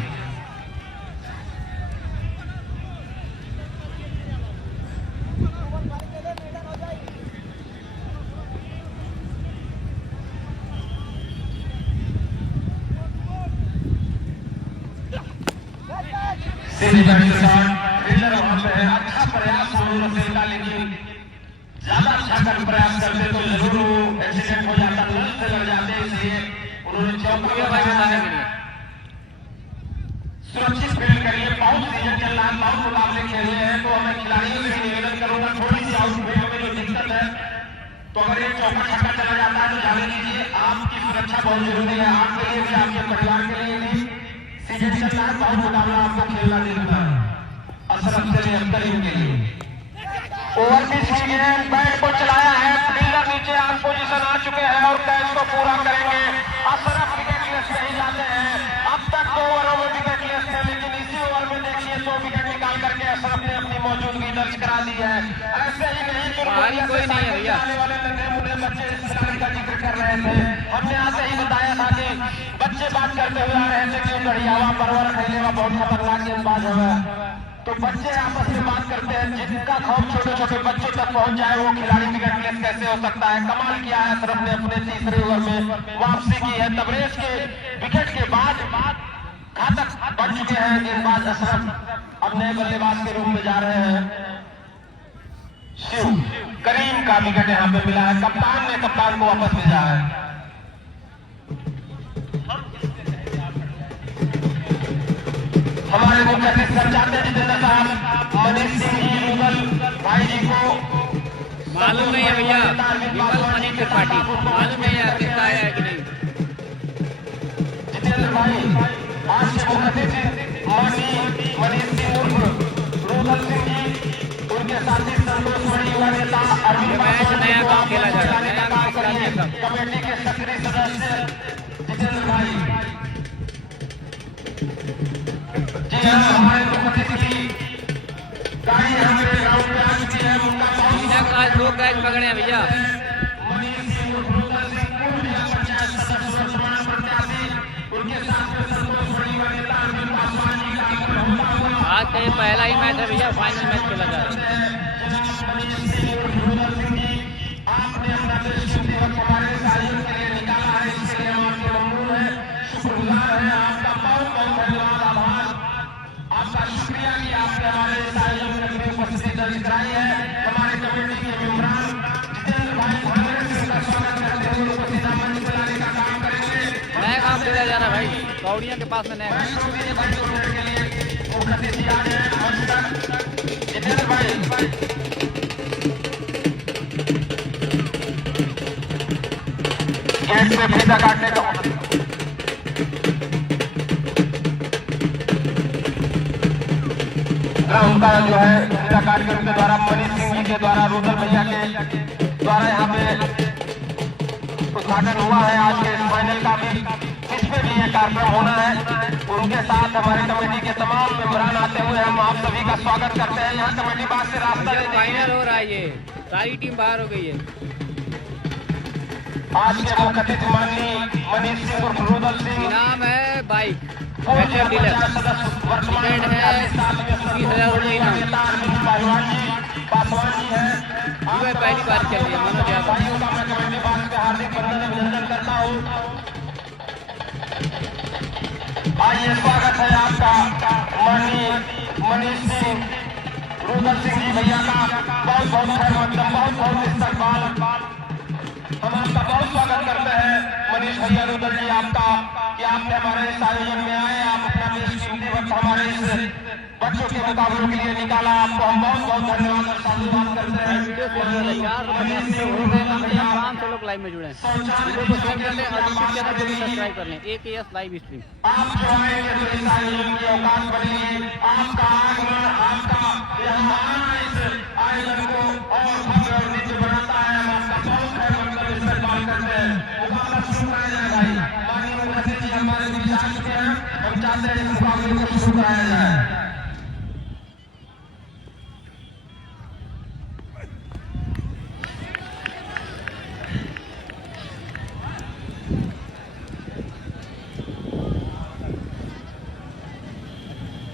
सीधी बैट के साथ फील्डर वहां पे है। अच्छा प्रयास उन्होंने रसेल का, लेकिन ज्यादा अच्छा कर प्रयास करते तो जरूर वो एक्सीडेंट हो जाता, नल से लग जाते, इसलिए उन्होंने चौका बताने के लिए सुरक्षित फील्ड करिए। बहुत सीजन चल रहा है, बहुत मुकाबले खेल रहे हैं, तो हमें खिलाड़ियों से निवेदन करूंगा थोड़ी सी आउट फील्ड में जो दिक्कत है तो अगर ये चौका छक्का चला जाता है तो जाने दीजिए, आपकी सुरक्षा बहुत जरूरी है, आपके लिए भी, आपके परिवार के लिए भी। सीजन चल रहा है, बहुत मुकाबला आपको खेलना देखना है, असरफ से अख्तर के लिए। ओवर पिच की गेंद, बैट को चलाया है, फील्डर नीचे ऑन पोजीशन आ चुके हैं और कैच को पूरा करेंगे। असरफ विकेट लेस नहीं जाते हैं, अब तक 2 ओवरों में विकेट लेस थे, लेकिन इसी ओवर में देखिए 2 विकेट निकाल करके असरफ ने अपनी मौजूदगी दर्ज करा दी है। ऐसे ही नहीं कोई नहीं है भैया, आने वाले नन्हे मुन्ने बच्चे इस खिलाड़ी का जिक्र कर रहे थे। हमने आते ही बताया था कि बच्चे बात करते हुए आ रहे थे कि गढ़ियावा परवर खैलेवा बहुत खतरनाक गेंदबाज है। तो बच्चे आपस में बात करते हैं, जिनका खौफ छोटे छोटे बच्चों तक पहुंच जाए वो खिलाड़ी विकेट लेस कैसे हो सकता है। कमाल किया है असरफ ने, अपने तीसरे ओवर में वापसी की है। तबरेज के विकेट के बाद घातक बन चुके हैं गेंदबाज असरफ, अब नए बल्लेबाज के रूप में जा रहे हैं। शिव करीम का विकेट यहाँ पे मिला है, कप्तान ने कप्तान को वापस भेजा है। हमारे मुख्य अतिथि सर चाहते हैं जितेंद्र साहब मनीष सिंह जी रूबल भाई जी को मालूम नहीं है भैया, मनीष त्रिपाठी मालूम नहीं है कितना आया है कि नहीं। जितेंद्र भाई आज के मुख्य अतिथि मनीष सिंह उर्फ रूबल सिंह जी, उनके साथी संतोष बड़ी युवा नेता अरविंद मैच नया काम खेला जा रहा है, कमेटी के सक्रिय सदस्य जितेंद्र भाई। जी हाँ, हमारे मुख्य अतिथि गाड़ी हमारे ग्राउंड में आ चुकी है। उनका आज 2 कैच पकड़े हैं भैया। मनीष सिंह रूबल सिंह पूर्व जिला पंचायत सदस्य वर्तमान प्रत्याशी, उनके साथ में संतोष बड़ी युवा नेता अरविंद पासवान जी का आगमन होता हुआ आज का ये पहला ही मैच है भैया, फाइनल मैच खेला जा रहा है। मनीष सिंह रूबल सिंह जी, आपने अपना देशभक्ति वक्त हमारे सहयोग के लिए निकाला है, इसके लिए हम आपके ममनून हैं, शुक्रगुजार हैं। आपका बहुत बहुत धन्यवाद, आभार, आपका शुक्रिया कि आपने हमारे सहयोग में उपस्थिति दर्ज कराई है। हमारे कमेटी के मेंबरान जितेंद्र भाई भांगरे सिंह का स्वागत करते हुए उपस्थित मंच को लाने का काम करेंगे। नया काम खेला जा रहा है भाई, कौड़िया के पास में नया काम। के लिए मुख्य अतिथि आ रहे हैं मंच तक। जितेंद्र भाई गेट से फीता काटने का उनका जो है फीता काट के उनके द्वारा मनीष सिंह जी के द्वारा रूदल भैया के द्वारा यहाँ पे उद्घाटन हुआ है। आज के फाइनल का भी इस पे भी ये कार्यक्रम होना है। उनके साथ हमारे कमेटी के तमाम मेंबरान आते हुए हम आप सभी का स्वागत करते हैं। यहाँ कमेटी बात से रास्ता फाइनल हो रहा है, ये सारी टीम बाहर हो गई है। आज के मुख्य अतिथि माननीय मनीष सिंह उर्फ रूदल सिंह, इनाम है बाइक, पूर्व डीलर वर्तमान है 30,000 रुपये इनाम। पासवान जी है, पहली बार खेल रही है मनोज यादव। भाइयों का मैं कमेटी बात का हार्दिक अभिनंदन करता हूँ। आइए स्वागत है आपका माननीय मनीष सिंह रूदल सिंह जी भैया का, बहुत बहुत खैर मकदम, बहुत बहुत इस्तकबाल। हम आपका बहुत स्वागत करते हैं मनीष भैया रूदल जी आपका, कि आपने हमारे इस आयोजन में आए, आप अपना बेशकीमती वक्त हमारे इस बच्चों के मुकाबलों के लिए निकाला। आपको हम बहुत बहुत धन्यवाद और साधुवाद करते हैं। 500 लोग लाइव में जुड़े हैं, वीडियो को शेयर कर लें और यूट्यूब चैनल को भी सब्सक्राइब कर लें, AKS लाइव स्ट्रीम। आप जो आएंगे तो इस आयोजन की औकात बनेगी। आपका आगमन, आपका यहाँ आना इस आयोजन को और भव्य और दिव्य बनाता है। हम आपका बहुत खैर मकदम इस्तेमाल करते हैं। मुकाबला शुरू कराया जाए भाई, माननीय मुख्य अतिथि हमारे बीच आ चुके हैं, हम चाहते हैं इस मुकाबले को शुरू कराया जाए।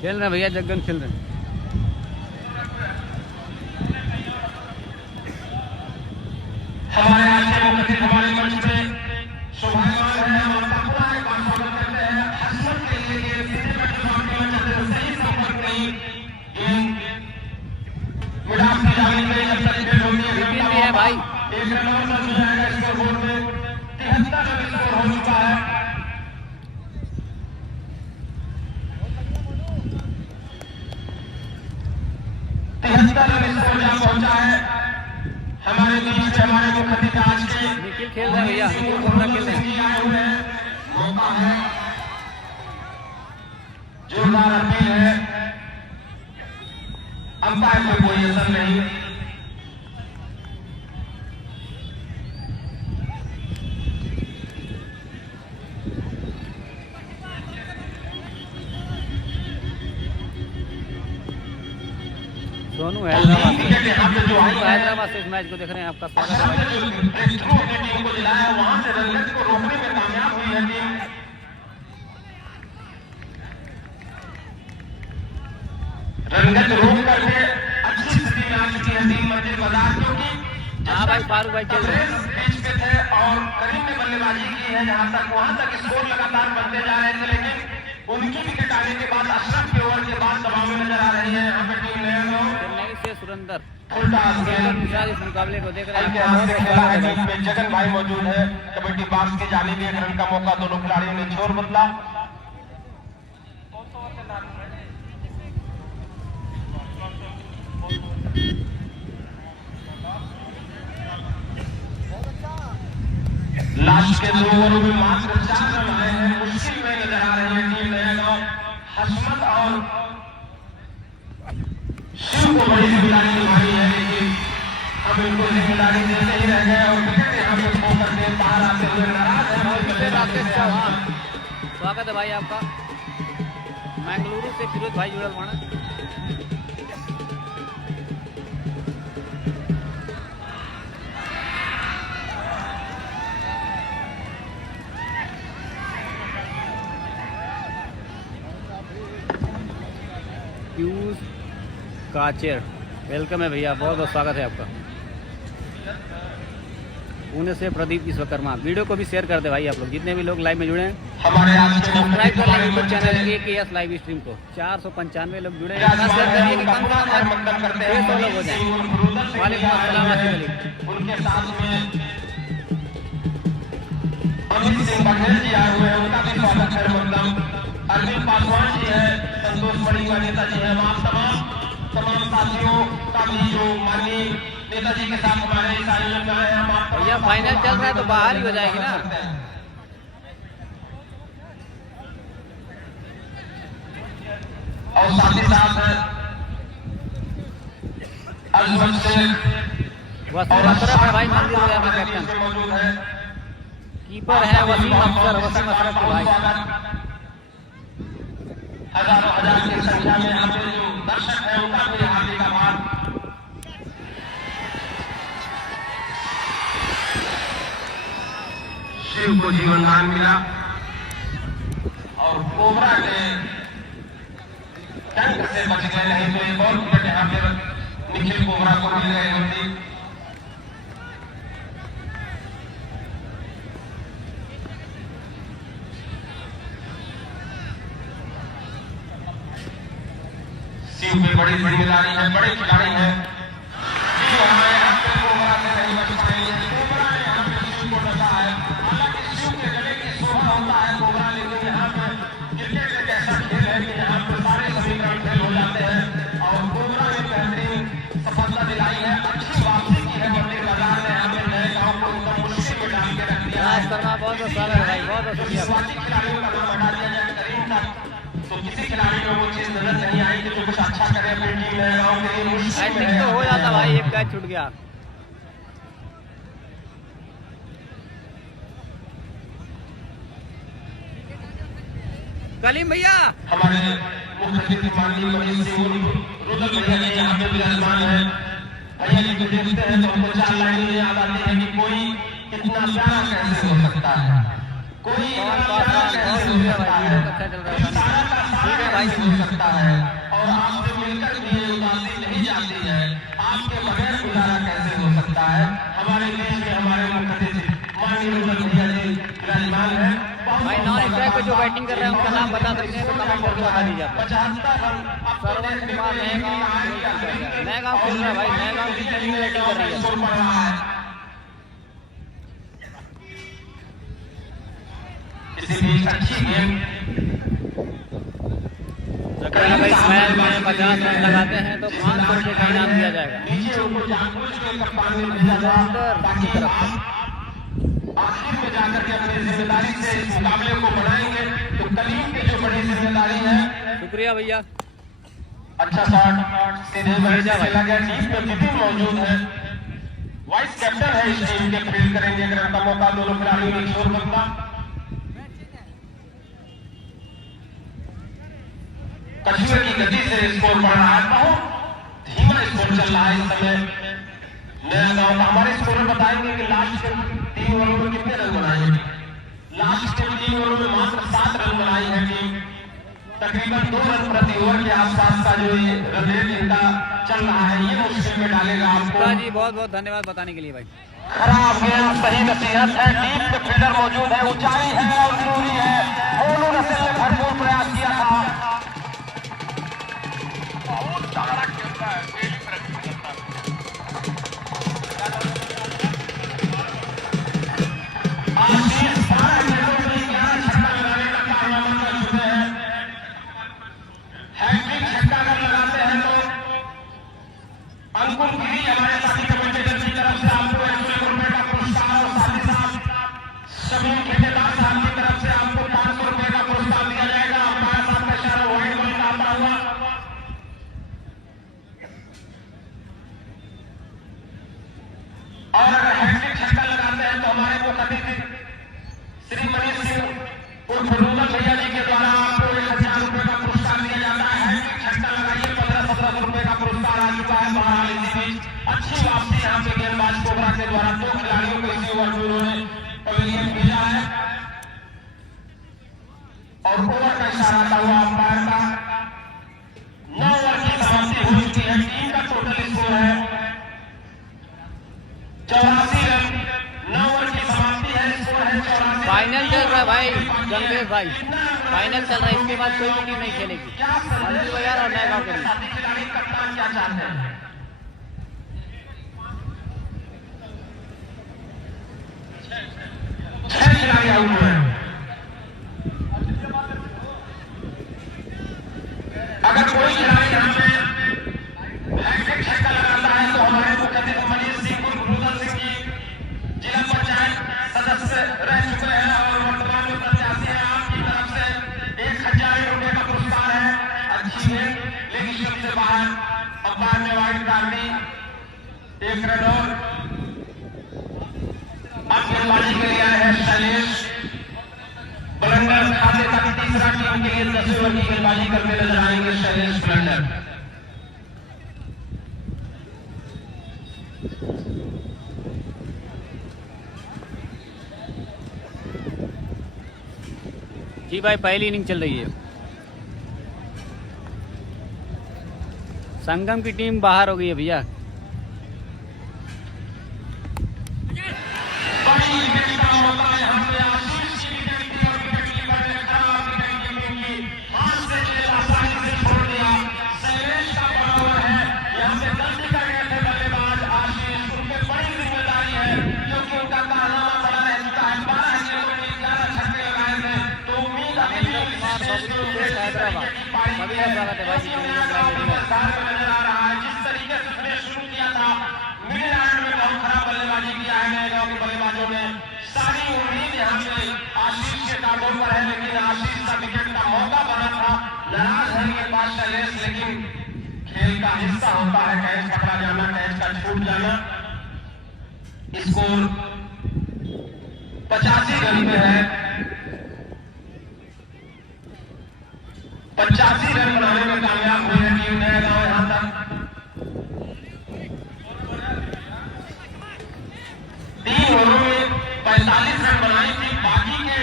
खेल रहे भैया, जगन खेल रहे हैं। हमारे आज के मुख्य अतिथि हमारे मंच पे शोभायमान है, हम आपका पूरा एक बार स्वागत करते हैं। हसरत के लिए सीधे बैठे स्वागत करना चाहते हैं, सही संपर्क नहीं, मिडास की जानी नहीं, जब तक खेल होती है विपिन भी है भाई। एक रन और दर्ज हो जाएगा स्कोर बोर्ड में, 73 रन स्कोर हो चुका है। पहुंचा है हमारे बीच हमारे मुखर्जी आज के निखिल खेल रहे हैं भैया, निखिल कोबरा खेल रहे हैं। आए हुए हैं, मौका है, जोरदार अपील है, अंपायर में कोई असर नहीं। सोनू हैदराबाद से, यहाँ पे जो आई है, हैदराबाद से इस मैच को देख रहे हैं, आपका स्वागत है भाई। जो ब्रेक थ्रू अपनी टीम को दिलाया, वहां से रनरेट को रोकने में कामयाब हुई है टीम। रनरेट रोक करके अच्छी स्थिति में आ चुकी है टीम मंजिल बाजार, क्योंकि हाँ भाई, फारूक भाई खेल रहे हैं। पिच पे थे और करीम ने बल्लेबाजी की है, जहां तक वहां तक स्कोर लगातार बनते जा रहे थे, लेकिन उनकी विकेट आने के बाद अशरफ के ओवर के बाद दबाव में नजर आ रही है। यहाँ पे टीम चेन्नई से सुरेंद्र उल्टा इस मुकाबले को देख रहे हैं, खेला है। टीम में जगन भाई मौजूद है, कबड्डी बाक्स की जानिब एक रन का मौका, दोनों खिलाड़ियों ने छोर बदला। लास्ट के 2 ओवरों में मात्र 4 रन आए हैं, मुश्किल में नजर आ रही है टीम नया गांव। हसमत और शिव को बड़ी जिम्मेदारी निभानी है, लेकिन अब इनको जिम्मेदारी देते ही रह गए और विकेट यहाँ पे खो करके बाहर आते हुए नाराज है। राकेश चौहान, स्वागत है भाई आपका। मैंगलुरु से फिरोज भाई जुड़ल बाना। पीयूष काचेर, वेलकम है भैया, बहुत बहुत स्वागत है आपका। पुणे से प्रदीप विश्वकर्मा, वीडियो को भी शेयर कर दे भाई आप लोग, जितने भी लोग लाइव में जुड़े हैं सब्सक्राइब कर लें YouTube channel AKS live stream को। 495 लोग जुड़े हैं, इतना शेयर करिए कि कम से कम 600 लोग हो जाए। वालेकुम अस्सलाम राशिद अली। उनके साथ में अमित सिंह बघेल जी आए हुए हैं, उनका भी स्वागत है। मतलब अरविंद पासवान जी है, संतोष बड़ीवा नेताजी है, तमाम साथियों का भी जो माननीय नेताजी के साथ हमारे इस आयोजन में आए हैं। भैया फाइनल चल रहा है तो बाहर ही हो जाएगी ना। और साथ ही साथ अजमत शेख वसीम अशरफ है भाई, मंदिर हो जाएगा कैप्टन। मौजूद है, कीपर है वसीम अशरफ के भाई। हजारों हजार की संख्या में यहाँ पे जो दर्शक है उनका भी हार्दिक आभार। शिव को जीवन दान मिला और कोबरा के डंक से बच गए, नहीं तो एक और विकेट यहाँ पे निखिल कोबरा को मिल गए होती। शिव पे बड़ी जिम्मेदारी है, बड़े खिलाड़ी है। शिव हमारे हाथ पे कोबरा से नहीं बच पाएंगे, कोबरा ने यहाँ पे शिव को डसा है। हालांकि शिव के गले की शोभा होता है कोबरा, लेकिन यहाँ पे क्रिकेट एक ऐसा खेल है कि यहाँ पे सारे समीकरण फेल हो जाते हैं और कोबरा ने बेहतरीन सफलता दिलाई है। अच्छी वापसी की है मंदिर बाजार ने, यहाँ पे नए गाँव को एकदम मुश्किल में डाल के रख दिया है। बहुत बहुत स्वागत है भाई, बहुत बहुत शुक्रिया। शुरुआती खिलाड़ियों का नाम हटा दिया जाए करीम तक, तो किसी खिलाड़ी में वो चीज नजर नहीं आई कि जो कुछ अच्छा करे अपनी टीम में गाँव के लिए मुश्किल में तो हो जाता भाई, एक कैच छूट गया। कलीम भैया हमारे मुख्य अतिथि माननीय मनीष सिंह रुदल भैया जी यहाँ पे विराजमान है। भैया जी को देखते हैं तो हमको 4 लाइनें याद आती है कि कोई इतना प्यारा कैसे हो सकता है, कोई इतना प्यारा कैसे हो सकता है, सारा का सारा कैसे हो सकता है, और आपसे मिलकर भी ये उदासी नहीं जाती है, आपके बगैर गुजारा कैसे हो सकता है। हमारे देश में हमारे मुख्य अतिथि माननीय रुदल भैया जी विराजमान है। भाई नॉन स्ट्राइक पे जो बैटिंग कर रहे हैं उनका नाम बता सकते हैं तो कमेंट बॉक्स में बता दीजिए आप। 75 रन सरवन कुमार नया गाँव खेल रहा है भाई, नया गाँव की टीम बैटिंग कर रही है। किसी भी अच्छी गेम अगर इस मैच में 50 रन लगाते हैं तो 500 रुपये का इनाम दिया जाएगा नीचे उनको जानबूझ के कप्तान ने भेजा था ताकि आखिर में जाकर के अपनी जिम्मेदारी से इस मुकाबले को बनाएंगे। तो कलीम की जो बड़ी जिम्मेदारी है। शुक्रिया भैया। अच्छा शॉट सीधे भेजा चला गया। टीम में विपिन मौजूद है, वाइस कैप्टन है इस टीम के, फील्ड करेंगे अगर उनका मौका दोनों खिलाड़ियों ने छोड़ बनता। कछुए की गति से स्कोर बढ़ रहा है, बहुत धीमा स्कोर चल रहा है इस समय। नया गांव का हमारे स्कोर बताएंगे कि लास्ट के 3 ओवरों में कितने रन बनाए। लास्ट के 3 ओवरों में मात्र 7 रन बनाई है टीम। तकरीबन 2 रन प्रति ओवर के आसपास का जो ये रन रेट इनका चल रहा है, ये मुश्किल में डालेगा आपको। जी बहुत बहुत धन्यवाद बताने के लिए भाई। खराब गेंद, सही नसीहत है। टीम में फील्डर मौजूद है, ऊंचाई है और जरूरी है। मोनू रसेल ने भरपूर प्रयास किया था। बहुत तगड़ा खेलता है, आशीष 12 गेंदों में 11 छक्का लगाने का कारनामा कर चुके हैं। हैट्रिक छक्का अगर लगाते हैं तो अंकुर गिरी हमारे साथी कमेंटेटर की तरफ से आपको 100 रुपए का पुरस्कार और साथ ही साथ सभी ठेकेदार साहब की तरफ से आपको 500 रुपए का पुरस्कार दिया जाएगा। हमारे साथ का इशारा वाइड बॉल का आता हुआ और अगर हैट्रिक छक्का लगाते हैं तो हमारे को अतिथि श्री मनीष सिंह उर्फ रूबल भैया जी के द्वारा आपको 1000 रुपए का पुरस्कार दिया जाता है। हैट्रिक छक्का लगाइए, 1500 रुपए का पुरस्कार आ चुका है। बहरहाल इसी बीच अच्छी वापसी यहाँ पे गेंदबाज कोबरा के द्वारा 2 खिलाड़ियों को इसी ओवर में उन्होंने पवेलियन भेजा है और ओवर का इशारा आता हुआ अंपायर का 9 ओवर की समाप्ति हो चुकी है। टीम का टोटल स्कोर है 84 रन। 9 ओवर की समाप्ति है, स्कोर है 84। फाइनल चल रहा है भाई गंगेश भाई, फाइनल चल रहा है। इसके बाद कोई भी टीम नहीं खेलेगी मंजू भैया और नए गांव के लिए। खिलाड़ी कप्तान क्या चाहते हैं? 6 खिलाड़ी आउट हुए हैं। अगर कोई खिलाड़ी यहाँ पे हैट्रिक छक्का लगाता है तो हमारे मुख्य अतिथि मनीष सिंह उर्फ रूबल सिंह जी जिला पंचायत सदस्य रह चुके हैं और वर्तमान में प्रत्याशी हैं। आपकी तरफ से 1000 रुपए का पुरस्कार है। अच्छी गेंद लेकिन शब्द से बाहर, अंपायर ने वाइड काट दी। 1 रन और अब गेंदबाजी के लिए आए हैं शैलेश बलंदर। खाते का तीसरा टीम के लिए 10 ओवर की गेंदबाजी करते नजर आएंगे शैलेश बलंदर। जी भाई पहली इनिंग चल रही है। संगम की टीम बाहर हो गई है भैया। हैदराबाद सभी का स्वागत है भाई। नजर आ रहा है जिस तरीके से उसने शुरू किया था, मिडलैंड में बहुत खराब बल्लेबाजी किया है नए गांव के बल्लेबाजों ने। सारी उम्मीद यहाँ पे आशीष के कांधों पर है, लेकिन आशीष का विकेट का मौका बना था। नाराज है के पास शैलेश, लेकिन खेल का हिस्सा होता है कैच पकड़ा जाना, कैच का छूट जाना। स्कोर 85 रन पे है। 85 रन बनाने में कामयाब हुई है टीम नया गांव यहां तक। 3 ओवरों में 45 रन बनाई थी। बाकी के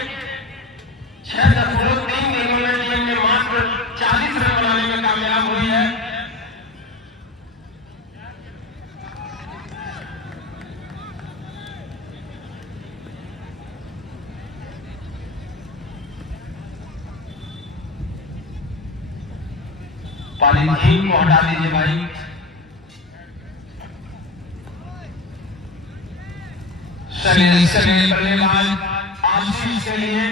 6.3 गेंदों में टीम ने मात्र 40 रन बनाने में कामयाब हुई है। पॉलीथीन को हटा दीजिए भाई। शैलेश बल्लेबाज आशीष के लिए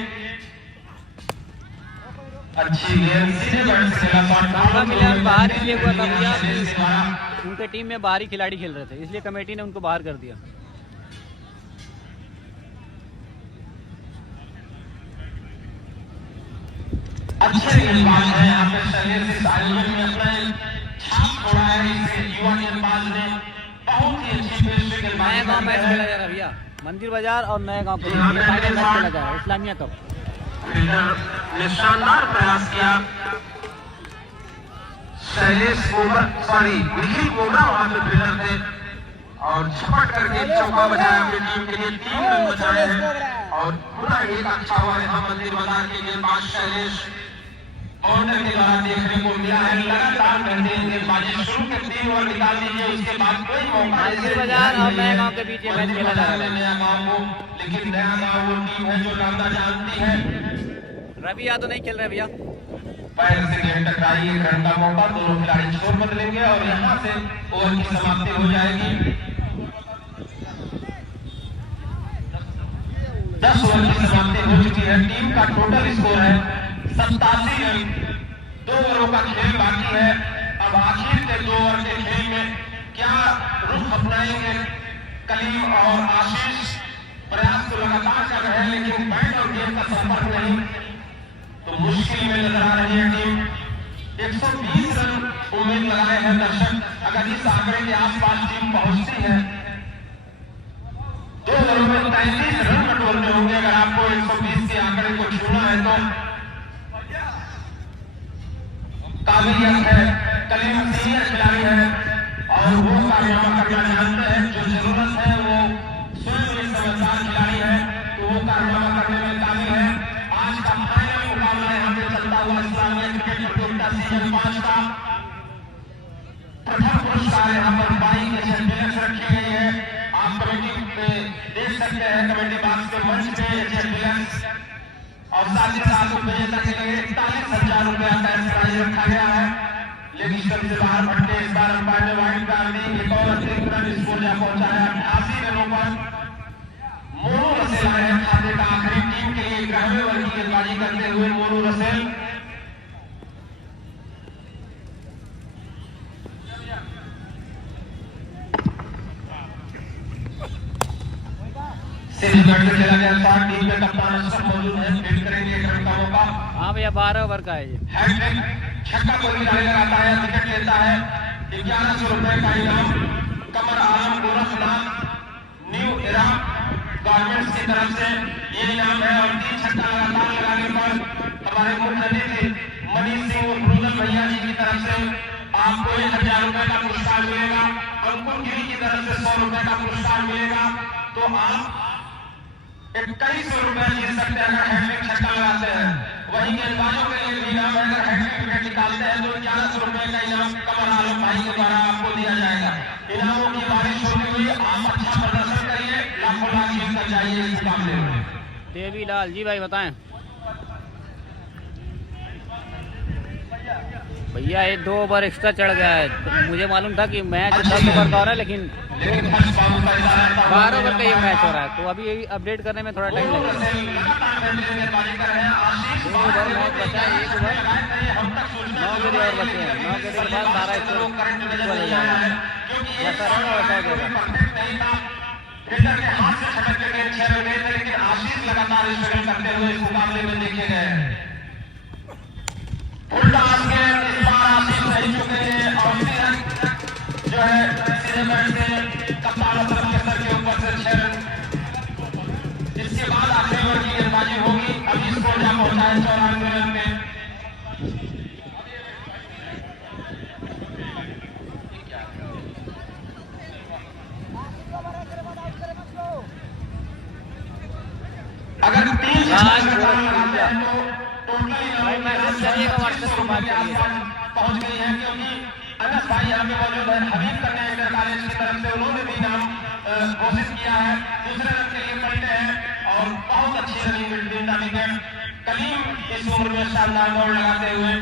अच्छी गेंद सीधे बैट से खेला शॉट मौका मिला, बाहर इसलिए हुआ था भैया से मारा। उनके टीम में बाहरी खिलाड़ी खेल रहे थे, इसलिए कमेटी ने उनको बाहर कर दिया। अच्छे गेंदबाज है यहाँ पे शैलेश इस आयोजन में अपना छाप छोड़ा है। इस युवा गेंदबाज ने बहुत ही अच्छी पेशेवर गेंदबाजी नया गांव मैच खेला जा रहा है भैया, मंदिर बाजार और नया गांव के बीच फाइनल मैच खेला जा रहा है इस्लामिया कप। फील्डर ने शानदार प्रयास किया। शैलेश कोबरा निखिल कोबरा वहां पे फील्डर थे और झपट करके चौका बजाया अपनी टीम के लिए, 3 रन बचाए हैं और पूरा एक अच्छा हुआ यहाँ मंदिर बाजार के गेंदबाज शैलेश ऑर्डर के द्वारा देखने को मिला है। लगातार बेहतरीन गेंदबाजी, शुरू के 3 ओवर निकाल दीजिए, उसके बाद कोई मौका मंदिर बाजार और नया गांव के बीच ये मैच खेला जा रहा है। नया गांव को, लेकिन नया गांव वो टीम है जो नामदा जानती है। रवि यादव नहीं खेल रहे भैया, पैर से गेंद टकराई, 1 रन का मौका, दोनों खिलाड़ी छोर बदलेंगे और यहाँ से ओवर की समाप्ति हो जाएगी। 10 ओवर की समाप्ति हो चुकी है। टीम का टोटल स्कोर है 87 रन। 2 ओवरों का खेल बाकी है। अब आखिर के 2 ओवर के खेल में क्या रुख अपनाएंगे कलीम और आशीष? प्रयास तो लगातार कर रहे हैं लेकिन बैट और गेंद का संपर्क नहीं, तो मुश्किल में नजर आ रही है टीम। 120 रन उम्मीद लगाए हैं दर्शक। अगर इस आंकड़े के आसपास टीम पहुंचती है, 2 ओवरों में 33 रन बटोरने होंगे। अगर आपको 120 के आंकड़े को छूना है तो काबिलियत है। कलीम सीनियर खिलाड़ी है और वो कारनामा करना जानते हैं। जो जरूरत है वो स्वयं एक समझदार खिलाड़ी है, तो वो कारनामा करने में काबिल है। आज का फाइनल मुकाबला यहाँ पे चलता हुआ इस्लामिया क्रिकेट प्रतियोगिता सीजन 5 का प्रथम पुरस्कार यहाँ पर 22 के चैंपियंस रखी गई है। आप कमेटी में देख सकते हैं, कमेटी बॉक्स के मंच पे चैंपियंस और साथ ही साथ विजेता के लिए 41,000 रुपया कैश प्राइज रखा गया है। लेकिन से बाहर भटके इस बार अंपायर ने वाइड कार्ड दी। एक और अतिरिक्त रन स्कोर जा पहुंचा है 88 रनों पर। मोनू रसेल आए हैं खाते का आखिरी टीम के लिए 11वें ओवर की गेंदबाजी करते हुए मोनू रसेल। सीधे बैट से खेला गया शॉट, टीम में कप्तान अशरफ मौजूद है, फील्ड करेंगे 1 रन का मौका। हाँ भैया 12 ओवर का है ये। हैट्रिक छक्का को भी लगाता है, विकेट लेता है। 1100 रुपए का इनाम कमर आलम गोरखनाथ न्यू एरा गारमेंट्स की तरफ से ये इनाम है। और 3 छक्का लगातार लगाने पर हमारे मुख्य अतिथि मनीष सिंह रुदल भैया जी की तरफ से आपको 1000 रुपए का पुरस्कार मिलेगा। अंकुर गिरी की तरफ से 100 रुपए का पुरस्कार मिलेगा। तो आप 2100 रुपए जीत सकते हैं अगर हैट्रिक छक्का लगाते हैं। वही गेंदबाजों के लिए भी इनाम है, अगर हैट्रिक विकेट निकालते हैं तो 1100 रुपए का इनाम कमर आलम भाई के द्वारा आपको दिया जाएगा। इनामों की बारिश होती हुई, आप अच्छा प्रदर्शन करिए, लाखों लाख जीत कर जाइए इस मुकाबले में। देवीलाल जी भाई बताएं भैया, ये 2 ओवर एक्स्ट्रा चढ़ गया है। तो मुझे मालूम था कि मैच 10 ओवर का हो रहा है, लेकिन 12 ओवर का ये मैच हो रहा है, तो अभी ये अपडेट करने में थोड़ा टाइम लगेगा। 1 ओवर मैच बचा है, 1 ओवर 9 गेंदे और बचे हैं। 9 गेंदे के बाद 12 स्कोर हो जाएगा। जैसा रहेगा वैसा हो जाएगा। फील्डर के हाथ से छटक के गेंद 6 रन गए थे, लेकिन आशीष लगातार स्ट्रगल करते हुए इस मुकाबले में देखे गए। उल्टा गेंद इस बार आशीष नहीं चुके हैं और जो है सीधे बैट से कप्तान अशरफ के सर के ऊपर से 6 रन। इसके बाद आखिरी ओवर की गेंदबाजी होगी। अभी स्कोर जा पहुंचा है 94 रन पे। अगर 3 पहुंच गई है, क्योंकि अनस भाई यहाँ पे मौजूद है। हबीब कन्या इंटर कॉलेज की तरफ से उन्होंने भी नाम घोषित किया है। दूसरे रन के लिए पलटे हैं और बहुत अच्छी रनिंग मिडफील्ड विकेट। कलीम इस ओवर में शानदार दौड़ लगाते हुए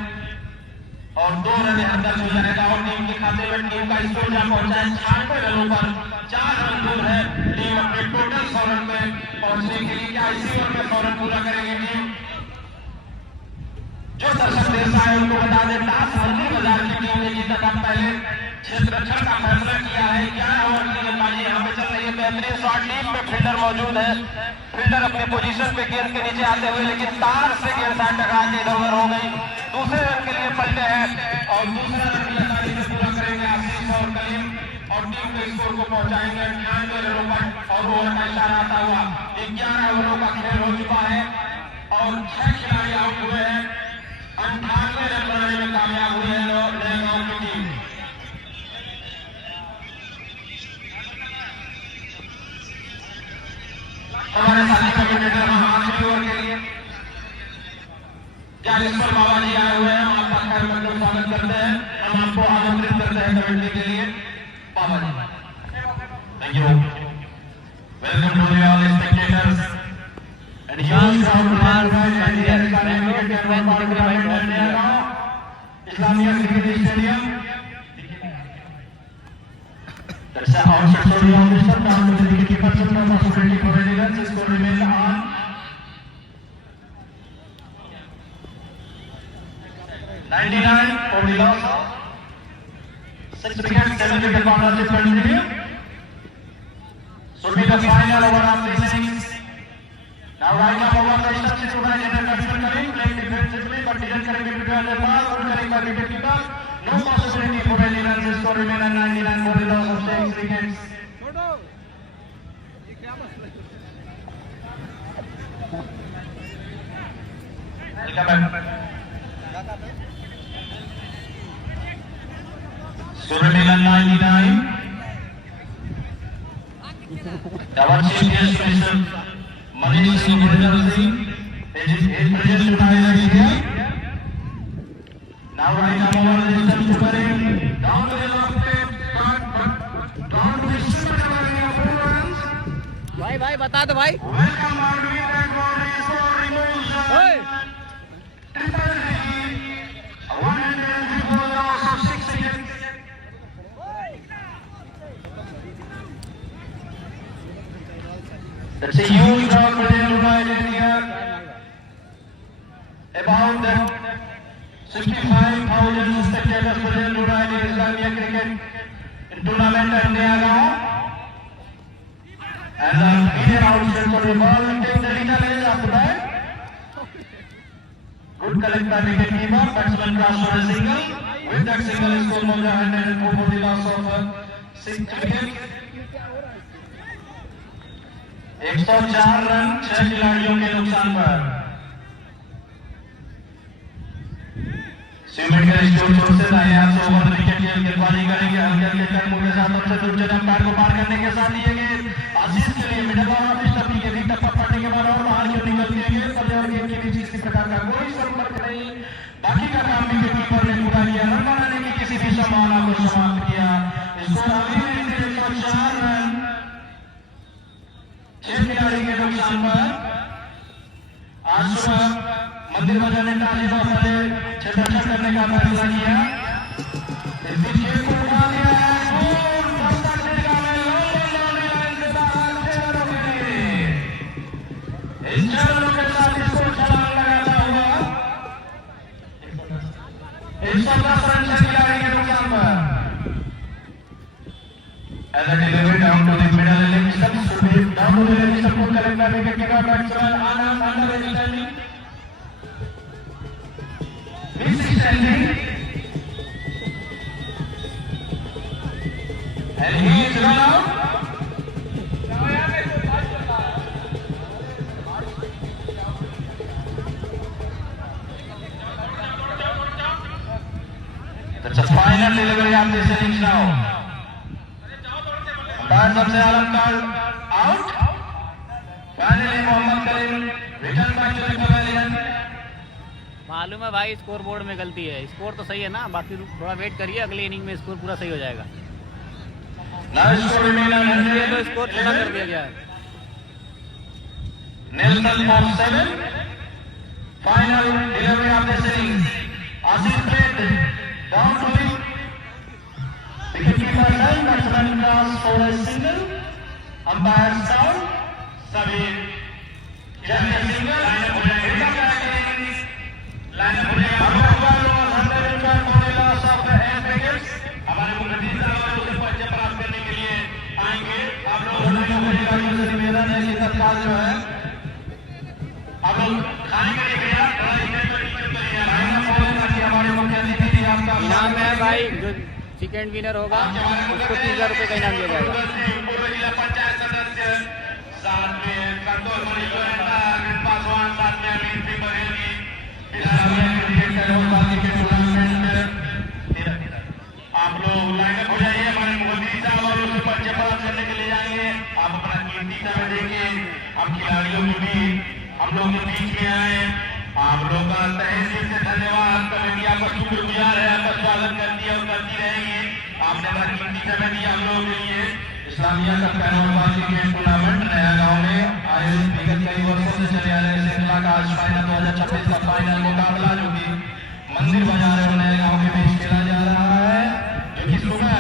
और 2 रन यहाँ दर्ज हो जाएगा और टीम के खाते में टीम का स्कोर जा पहुंचा है 96 रनों पर। 4 रन दूर है टीम अपने टोटल 100 रन में पहुंचने के लिए। क्या इसी ओवर में 100 रन पूरा करेगी टीम? जो दर्शक देश आए उनको बता दें, दास मंदिर बाजार की टीम ने जीता था पहले क्षेत्ररक्षण का फैसला किया है। 11 ओवर की गेंदबाजी यहाँ पे चल रही है। बेहतरीन शॉट, टीम में फील्डर मौजूद है। फील्डर अपने पोजीशन पे गेंद के नीचे आते हुए, लेकिन तार से गेंद साइड टकरा के इधर उधर हो गई। दूसरे रन के लिए पलटे हैं और दूसरा रन की आसानी से पूरा करेंगे आशीष और कलीम और टीम के स्कोर को पहुंचाएंगे 98 रनों पर। और ओवर का इशारा आता हुआ 11 ओवरों का खेल हो चुका है और 6 खिलाड़ी आउट हुए हैं। 98 रन बनाने में कामयाब हुई है नए गांव की टीम। हमारे साथी कमेंटेटर हम आखिरी ओवर के लिए ज्ञानेश्वर बाबा जी आए हुए हैं। हम आपका खैर मकदम स्वागत करते हैं। हम आपको आमंत्रित करते हैं कमेंट्री के लिए। Baba ji, thank you. Welcome to all spectators and huge crowd Islamia cricket stadium. There's an outside story on this one. Down to the wicketkeeper, some possibility for any runs. Score remains on. 99 for the loss of 6 wickets, 7 wicket partnership continue. Should be the final over of the innings. Now right up over the instruction to by General Batsman Karim, playing defensively but didn't correct it between the ball, good correct by wicketkeeper. No possibility for any runs. Score remains on 99 for the loss of 6 wickets. Welcome back. Score remains on 99. Our chief guest, Mr. Manish Singh Gurjar Singh, is present tonight here. Now right now over the distance to Karim, down to the left pit, down to the super of 4 runs. भाई बता दो भाई। Welcome our wicket ball score removes triple D, 154 loss of 6 wickets. That's a huge crowd present here. About that 65,000 spectators present tonight in Islamia cricket tournament at Nayagaon. And the media outside for the ball takes the lead edge after that. Good collect by wicketkeeper, batsman cross for a single. With that single, score more than 104 for the loss of 6 wickets. 104 run 6 खिलाड़ियों के नुकसान पर। सीमेंट के स्टोर से दायां ओवर विकेट की गेंदबाजी करेंगे हल्के हल्के कदमों के साथ। सबसे दूर अंपायर को पार करने के साथ ये गेंद आशीष के लिए मिडल ऑफ स्टंपिंग के बीच टप्पा पड़ने के बाद और बाहर की निकल के पर्दे और गेंद के बीच किसी प्रकार का कोई संपर्क नहीं। बाकी का काम विकेटकीपर ने पूरा किया। रन बनाने की किसी भी संभावना को समाप्त किया। स्कोर अभी भी 104 रन 6 खिलाड़ी के नुकसान पर। आज सुबह मंदिर बाजार ने टाली को अपने क्षेत्ररक्षण करने का फैसला किया। इस बीच खेल को उठा दिया है और रास्ता खेलगा में लॉन्ड्री लाइन से बाहर 6 रनों के लिए। इस 6 रनों के साथ इसको छलांग लगाता हुआ 110 रन 6 खिलाड़ी के नुकसान पर। As a delivery down to the middle leg stumps to be down to the leg stump collect by wicketkeeper batsman Anand under the standing. Standing. And he is run out. That's a final delivery of this innings now. Umpire सबसे आलम called out. Finally Mohammad Karim return back to the pavilion. मालूम है भाई स्कोर बोर्ड में गलती है। स्कोर तो सही है ना, बाकी थोड़ा वेट करिए, अगली इनिंग में स्कोर पूरा सही हो जाएगा। तो स्कोर छोटा कर दिया गया है। National for 7 final delivery of this innings Ashish played down to the wicketkeeper line batsman cross for a single umpire sound सभी जैसे सिंगल लाइन हो जाएगा। अधिकारियों से निवेदन है कि तत्काल जो है अब खाने के लिए गया ताकि हमारे मुख्य अतिथि जी आपका इनाम है भाई, जो सेकेंड विनर होगा उसको 30,000 रुपये का इनाम दिया जाएगा। पूर्व जिला पंचायत सदस्य साथ में संतोष पासवान, साथ में अमित सिंह बघेली, आप लोग लाइनअप हो जाइए। हमारे मोदी साहब और उसके पर्चे पास करने के लिए जाएंगे। आप अपना कीमती समय देंगे। हम खिलाड़ियों को भी हम लोग के बीच में आए। आप लोग का तहे दिल से धन्यवाद। कमेटी आपका शुक्रगुजार है, आपका स्वागत करती है और करती रहेगी। आपने अपना कीमती समय दिया हम लोगों के लिए। इस्लामिया का पहलवानबाजी क्रिकेट टूर्नामेंट नया गांव में आयोजित विगत कई वर्षों से चले आ रहे श्रृंखला का आज फाइनल 2026 का फाइनल मुकाबला जो कि मंदिर बाजार और नए गांव के बीच खेला जा रहा है। जो कि सुबह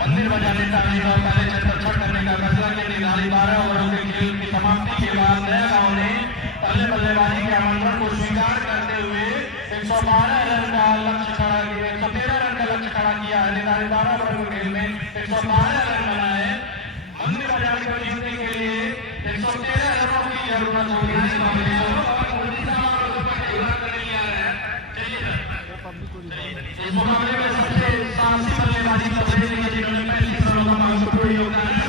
मंदिर बाजार ने ताली और पहले छत्तर करने का फैसला किया। निर्धारित 12 ओवरों के खेल की समाप्ति के बाद नया गांव ने पहले बल्लेबाजी के आमंत्रण को स्वीकार करते हुए 112 रन का लक्ष्य खड़ा किया, 113 रन का लक्ष्य खड़ा किया है। निर्धारित 12 ओवर के खेल में 112 रन बनाए। मंदिर बाजार को जीतने के लिए 113 रनों की जरूरत होगी। इस मामले में सबसे साहसी बल्लेबाजी कर रहे हैं जिन्होंने 35 रनों का महत्वपूर्ण योगदान दिया।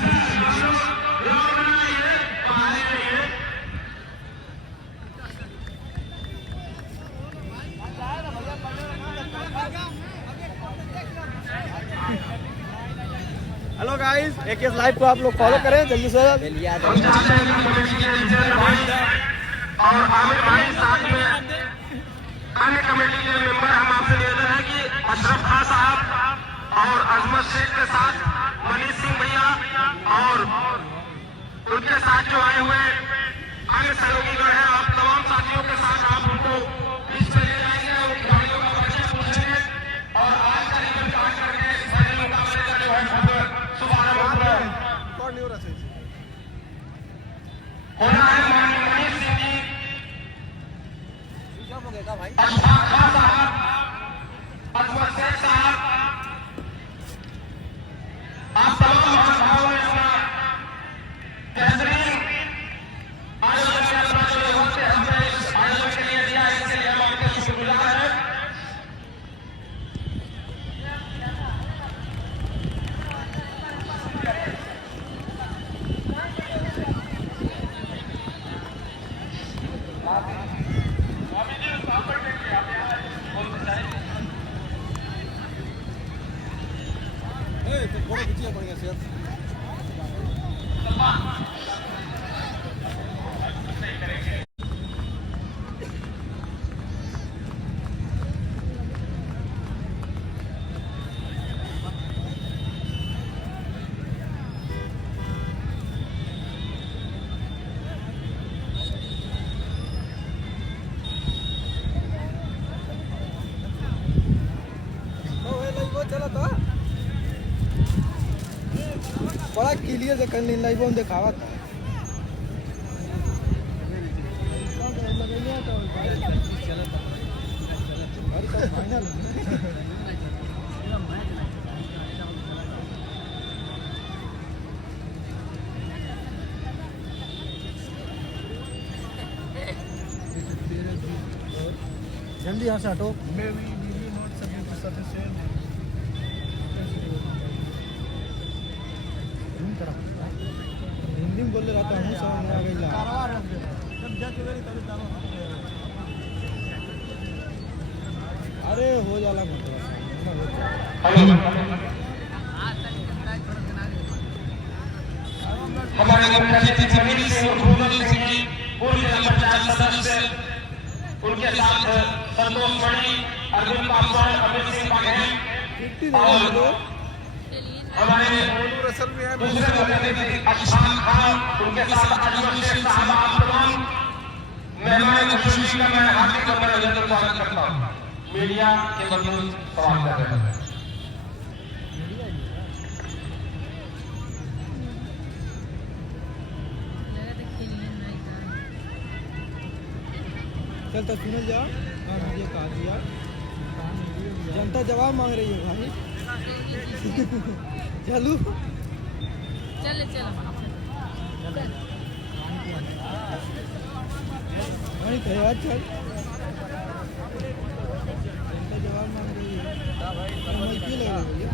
हेलो गाइस, AKS लाइव को आप लोग फॉलो करें जल्दी से। और आमिर भाई साथ में अन्य कमेटी के मेंबर, हम आपसे निवेदन है कि अशरफ खान साहब और अजमत शेख के साथ मनीष सिंह भैया और उनके साथ जो आए हुए अन्य सहयोगीगण हैं, आप तमाम साथियों के साथ आप उनको इस पे ले जाएंगे और खिलाड़ियों का परिचय पूछेंगे और आज का इवेंट स्टार्ट करके फाइनल मुकाबले का जो है शुभारंभ होना है। माननीय मनीष सिंह जी, अशफाक खान साहब, अजमत शेख साहब, आप तमाम महानुभावों ने अपना बेहतरीन आयोजन में अपना जो वक्त हमें इस आयोजन के लिए दिया, इसके लिए हम आपके शुक्रगुजार हैं। बड़ा क्लियर से कर लाइव में दिखावा था। जल्दी यहाँ से हटो। हिंदी में बोल रहा था, हूँ समझ में आ गई। अरे हो जाला हमारे मुख्य अतिथि मनीष सिंह और भूपेंद्र सिंह जी, पूर्व जिला पंचायत सदस्य, उनके साथ संतोष मणि, अरविंद पासवान, अमित सिंह बघेल और हमारे दूसरे मुख्य अतिथि अशफाक खान, उनके साथ अजमत शेख साहब, आप तमाम मेहमान खुशी का मैं हार्दिक अभिनंदन स्वागत करता हूँ। मीडिया के बंधु सवाल कर रहे हैं। चल तो सुनो जा, ये कहा दिया जनता जवाब मांग रही है भाई। चलो चलो नहीं था यार, चल जनता जवाब मांग रही है। कमल क्यों लग रही है?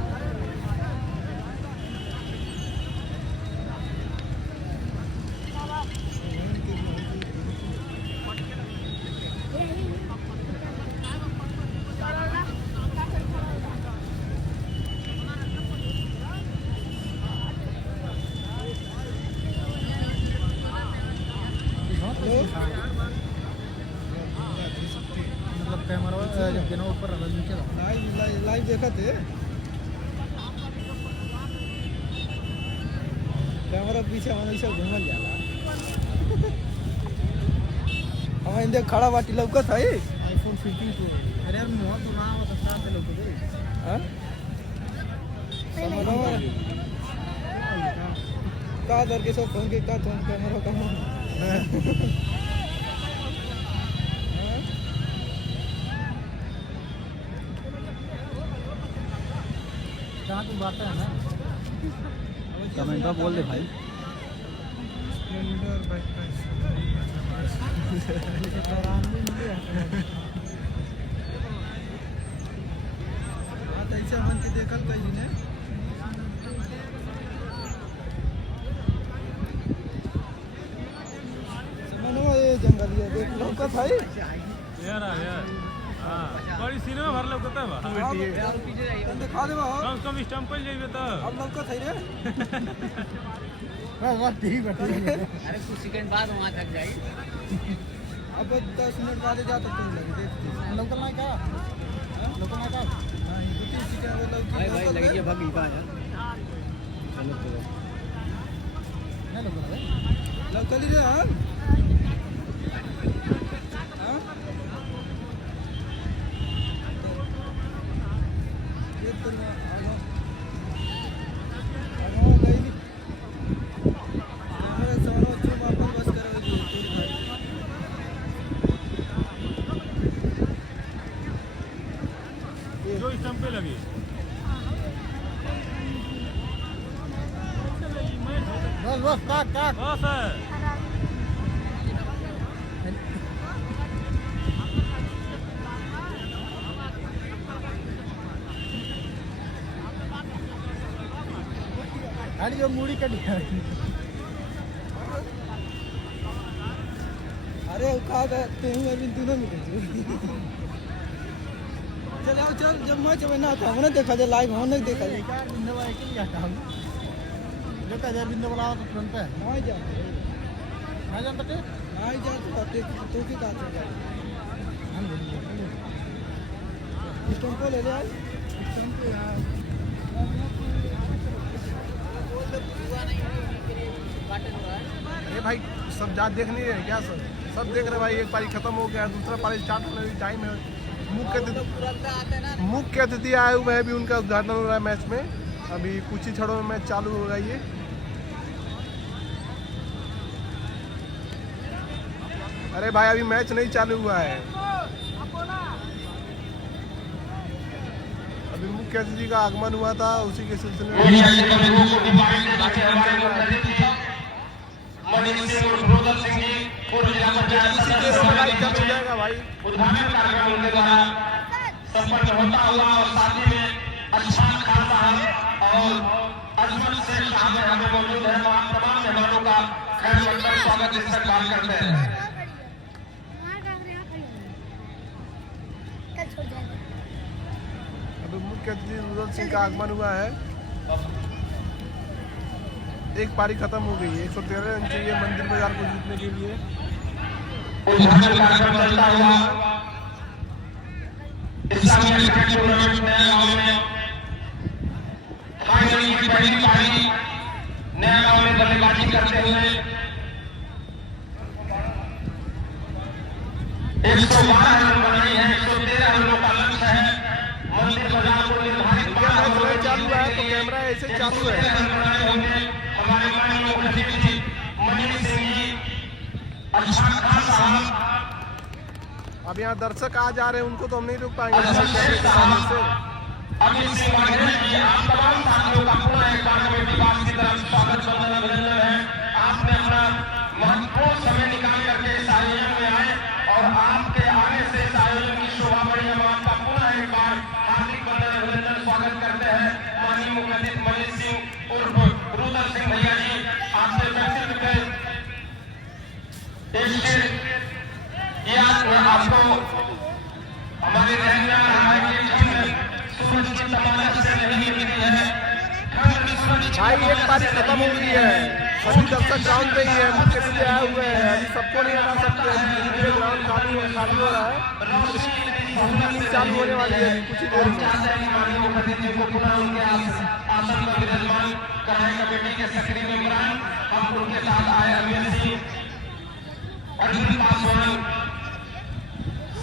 मतलब कैमरा जब देना ऊपर रखा नीचे लाइव देखा थे कैमरा पीछे हमारे सब घूमल जाला। हम इंदे खड़ा बाटी लौकत है आईफोन 15 प्रो। अरे यार मुंह तो ना होता साथ लोग दे हां समझो का दर के सब फोन के का तो कैमरा का जहाँ तुम बात है ना कमेंट में बोल दे भाई। स्प्लेंडर बाइक का बात ऐसे मन के देखल कहीं ने समझो ये जंगलिया देख लौकत है यार हां बड़ी सिनेमा भर लौकत है बा दिखा दे बा कम कम स्टैम्प पे जाइबे त अब लौकत है रे बस ठीक है अरे कुछ सेकंड बाद वहाँ तक जाएगी। अब 10 मिनट बाद जाता तुम लगे देखते लोकल ना क्या लोकल ना क्या हां ये तो ठीक है वो भाई भाई लगी भागी का यार। चलो चलो नहीं लोकल है लौकल ही रे हां हां ये तो आगा गई हमारे सारा चुप अपन बस करो जी जो स्टैम्प पे लगी बस बस काट काट बस है गाड़ी जो मूड़ी कटी है अरे का कहते हैं अभी दोनों मिले चल आओ चल जब मैच बना था हमने देखा जाए लाइव हमने देखा जाए क्या बिंदु वाला के लिए आता हूं जो का जब बिंदु वाला तो तुरंत है नहीं जाते ना जानते थे नहीं जाते तो की बात है हम बोलिए टेम्पो ले ले यार टेम्पो यार अरे भाई सब जात देख नहीं रहे क्या सब देख रहे भाई। एक पारी खत्म हो गया दूसरा पारी स्टार्ट होने में टाइम है। मुख्य अतिथि आए हुए हैं भी उनका उद्घाटन हो रहा है मैच में। अभी कुछ ही क्षणों में मैच चालू होगा ये। अरे भाई अभी मैच नहीं चालू हुआ है। अभी मुख्य अतिथि का आगमन हुआ था उसी के सिलसिले में मनीष सिंह और गुरुदत्त सिंह जी पूर्व जिला पंचायत सदस्य हो जाएगा भाई। उद्घाटन कार्यक्रम उनके द्वारा संपन्न होता हुआ और साथ ही में अच्छा खान साहब और अजमल से साहब हमें मौजूद है। तमाम मेहमानों का खैर मकदम स्वागत इस्तकबाल करते हैं। अभी मुख्य अतिथि गुरुदत्त सिंह का आगमन हुआ है। एक पारी खत्म हो गई है। 113 रन चाहिए मंदिर बाजार को जीतने के लिए। उद्घाटन कार्यक्रम चलता हुआ इस्लामिया क्रिकेट टूर्नामेंट नया गांव में फाइनल की पहली पारी नया गांव में बल्लेबाजी करते हुए 112 रन बनाई है। 113 रनों का लक्ष्य है। मंदिर बाजार को निर्धारित चालू है तो कैमरा ऐसे चालू है। हमारे माननीय मुख्य अतिथि मनीष सिंह जी, अच्छा खान साहब, अब यहाँ दर्शक आ जा रहे हैं उनको तो हम नहीं रोक पाएंगे। अमित सिंह वाघेला जी, आप तमाम साथियों का पुनः एक बार कमेटी बात की तरफ स्वागत अभिनंदन है। आपने अपना महत्वपूर्ण समय निकाल करके इस आयोजन में आए और आपके आने से इस आयोजन की शोभा बढ़ी। हम आपका पुनः एक बार हार्दिक अभिनंदन स्वागत करते हैं। माननीय मुख्यातिथि मनीष सिंह उर्फ रुदल सिंह भैया जी, आपसे व्यक्तित्व के आपको हमारे रहने रहा है सूरज की तमाशा से नहीं मिलती है। भाई एक पारी खत्म हो गई है, सभी दर्शक ग्राउंड पे ही है, मुझे पीछे आए हुए हैं, अभी सबको नहीं हटा सकते हैं। पूरे ग्राउंड खाली हो रहा है, चालू होने वाली है कुछ ही देर में। माननीय मुख्यातिथि को पुनः उनके आसन पर विराजमान कराए कमेटी के सक्रिय मेंबरान, हम उनके साथ आए अमीर सिंह, अर्जुन पासवान,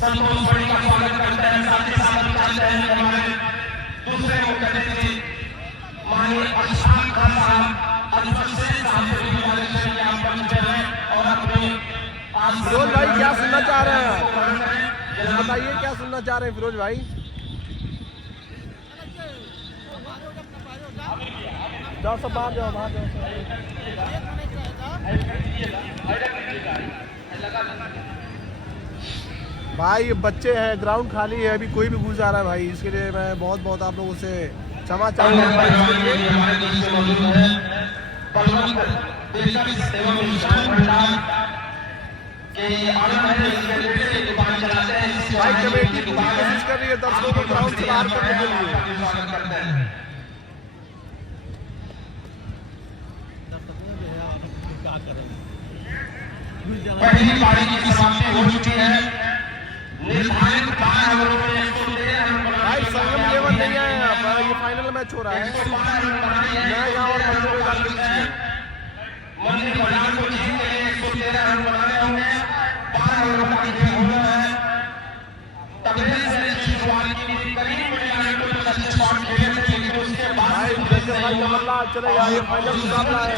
संतोष बड़ी का स्वागत करते हैं। साथ ही साथ चाहते हैं कि हमारे दूसरे मुख्यातिथि माननीय अशफाक खान साहब और अपने फिरोज भाई क्या सुनना चाह रहे हैं, बताइए क्या सुनना चाह रहे हैं फिरोज भाई। जाओ सब बाहर जाओ, बाहर जाओ। भाई बच्चे हैं, ग्राउंड खाली है, अभी कोई भी घुस जा रहा है भाई, इसके लिए मैं बहुत बहुत आप लोगों से क्षमा चाहूँगा। भाई कमेटी पूरी कोशिश कर रही है दर्शकों को ग्राउंड से बाहर करने के लिए। पहली पारी की समाप्ति हो चुकी है। निर्धारित 12 ओवरों में 113 रन बनाए। भाई संगम लेवल नहीं आया यहाँ पर, ये फाइनल मैच हो रहा है। नया गाँव और मंदिर बाजार के बीच में मंदिर बाजार को जीतने के लिए 113 रन बनाने होंगे। 12 ओवरों का खेल होना है। तबले से शुरुआत की करीब मिलाने को अच्छे शॉट खेले थे, लेकिन उसके बाद भाई कमल्ला चलेगा, ये फाइनल मुकाबला है।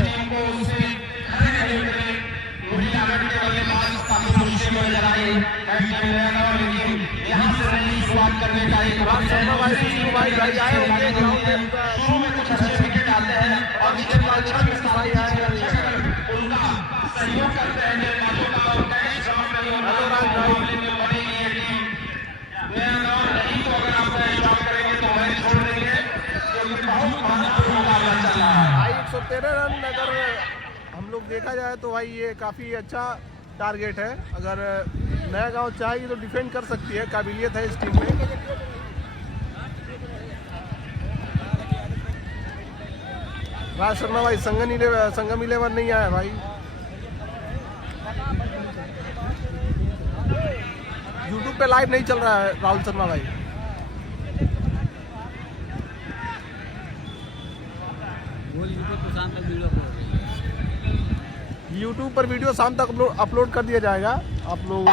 शुरुआत करने का एक भाई आए होंगे ग्राउंड में, शुरू में कुछ अच्छे विकेट आते हैं और उसके बाद भाई आए हैं। उनका सहयोग करते हैं गेंदबाजों का और कैच जमा नहीं होना मामले में बढ़ेगी ये टीम। नया गांव नहीं तो अगर आप शॉट करेंगे तो मैच छोड़ देंगे, क्योंकि बहुत महत्वपूर्ण मुकाबला चल रहा है। भाई 113 रन अगर हम लोग देखा जाए तो भाई ये काफ़ी अच्छा टारगेट है। अगर नया गांव चाहेगी तो डिफेंड कर सकती है, काबिलियत है इस टीम में। राज शर्मा भाई संगम 11 नहीं आया भाई। यूट्यूब पे लाइव नहीं चल रहा है राहुल शर्मा भाई। यूट्यूब पर वीडियो शाम तक अपलोड कर दिया जाएगा। आप लोग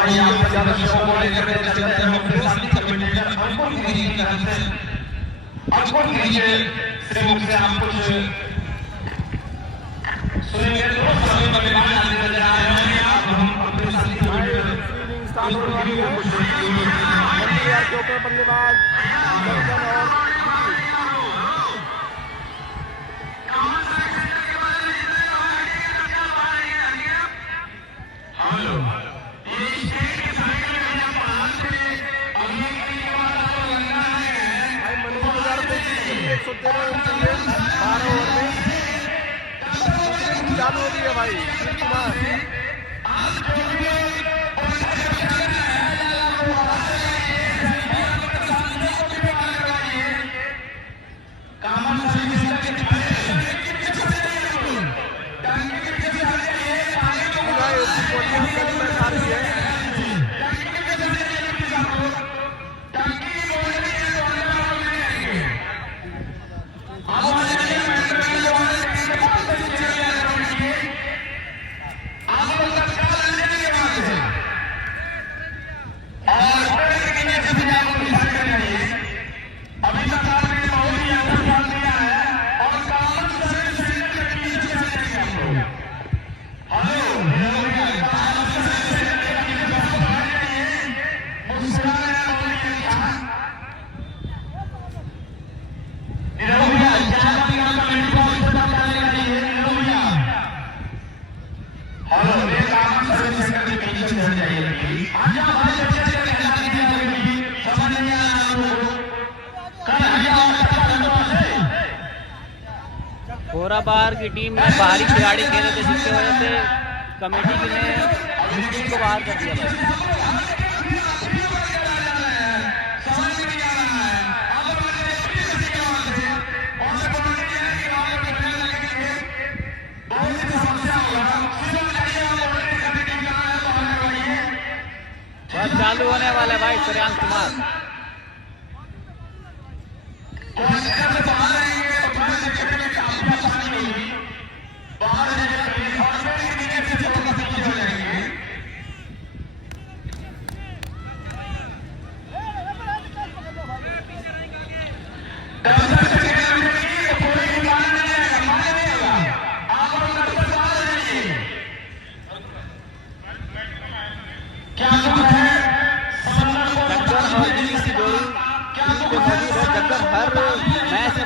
बल्लेबाज चालू हो गई है भाई कुमार। आ रही है हेलो सर्विस सेंटर के पीछे से हट जाइए लड़की। आजा भाई बच्चे से कहला दिया लड़की, समझ नहीं आ रहा लोगों को। कल हटिया और कच्चा धंधों से। कोराबार की टीम में बाहरी खिलाड़ी खेले थे, जिसकी वजह से कमेटी ने इसको बाहर कर दिया भाई। बस चालू होने वाला है भाई श्रेयांश कुमार।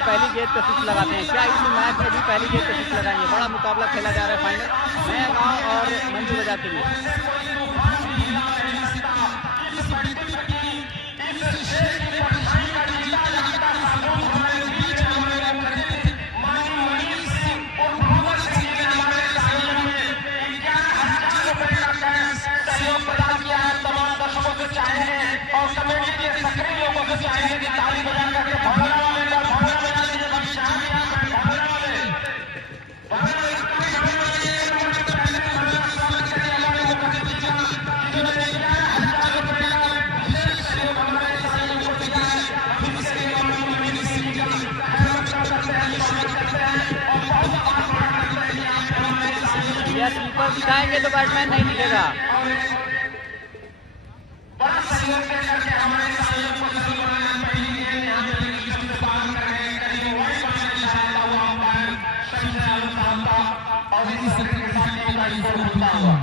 पहली गेंद पे सिक्स लगाते हैं, क्या इस मैच में भी पहली गेंद पे सिक्स लगाएंगे? बड़ा मुकाबला खेला जा रहा है फाइनल नया गांव और मंजू बाजार के लिए। और कमेटी के सक्रिय लोगों से चाहेंगे कि ताली बजा करके भागना स्लीपर दिखाएंगे तो बैट्समैन नहीं दिखेगा। बड़ा सहयोग करके हमारे सहयोग को सफल बनाना पहली गेंद यहां पे लिस्ट से बाहर कर गए, करीब वाइड बनने चाहता हुआ अंपायर शमशेर आलम साहब और इसी सर्कल के साथ टीम का स्कोर खुलता हुआ।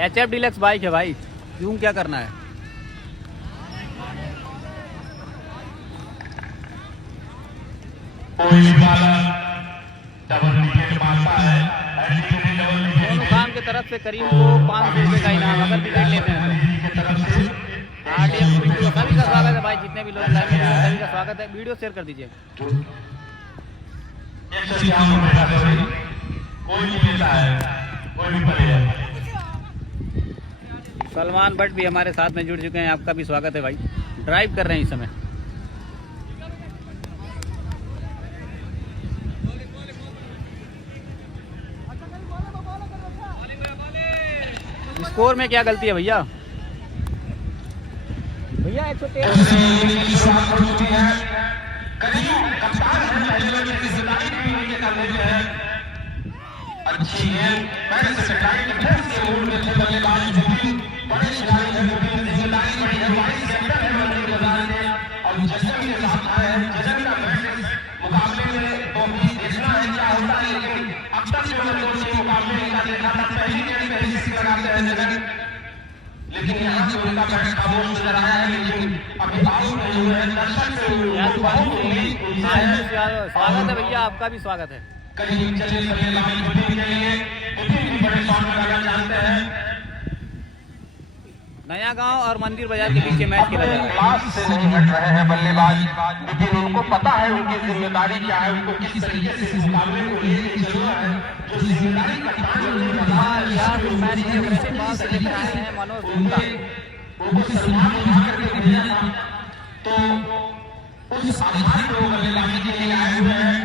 HF डीलक्स बाइक है भाई, यूं क्या करना है? कोई भी बालक डबल विकेट मारता है, दोनों काम की तरफ से करीम को 500 रुपए का इनाम अगर विकेट लेते हैं तो। RTM वीडियो सभी का स्वागत है भाई, जितने भी लोग लाइव में सभी का स्वागत है। वीडियो शेयर कर दीजिए। कोई भी लेता है, कोई भी प्लेयर। सलमान भट्ट भी हमारे साथ में जुड़ चुके हैं, आपका भी स्वागत है भाई। ड्राइव कर रहे हैं इस समय। स्कोर में क्या गलती है भैया? भैया 113 अच्छी गेंद पैर से सटाई डिफेंस के मूड में थे बल्लेबाज जुबिन, बड़े खिलाड़ी हैं जुबिन, जिम्मेदारी बड़ी है, वाइस कैप्टन है मंदिर बाजार के और जजन के साथ आए हैं। जजन का मैच मुकाबले में तो भी देखना है क्या होता है, लेकिन अब तक जो मैंने दो टीम मुकाबले का देखा था, पहली गेंद पहली सिक्स लगाते हैं जजन, लेकिन यहाँ से उनका बैट खामोश नजर आया है, लेकिन अभी आउट नहीं हुए हैं। दर्शक से स्वागत है भैया, आपका भी स्वागत है। कहीं चले बल्लेबाज जुबिन के लिए, जुबिन भी बड़े शॉट लगाना जानते हैं। नया गांव और मंदिर बाजार के बीच मैच खेला जा रहा है। क्लास से नहीं हट रहे हैं बल्लेबाज, लेकिन उनको पता है उनकी जिम्मेदारी क्या है, उनको किस तरीके से इस मुकाबले को लेकर चलना है। जो जिम्मेदारी का काम उन्हें पता है, मनोज गुप्ता उनको सम्मान उठा करके भेजा था, तो उस आधार पर वो बल्लेबाजी के लिए आए हुए हैं।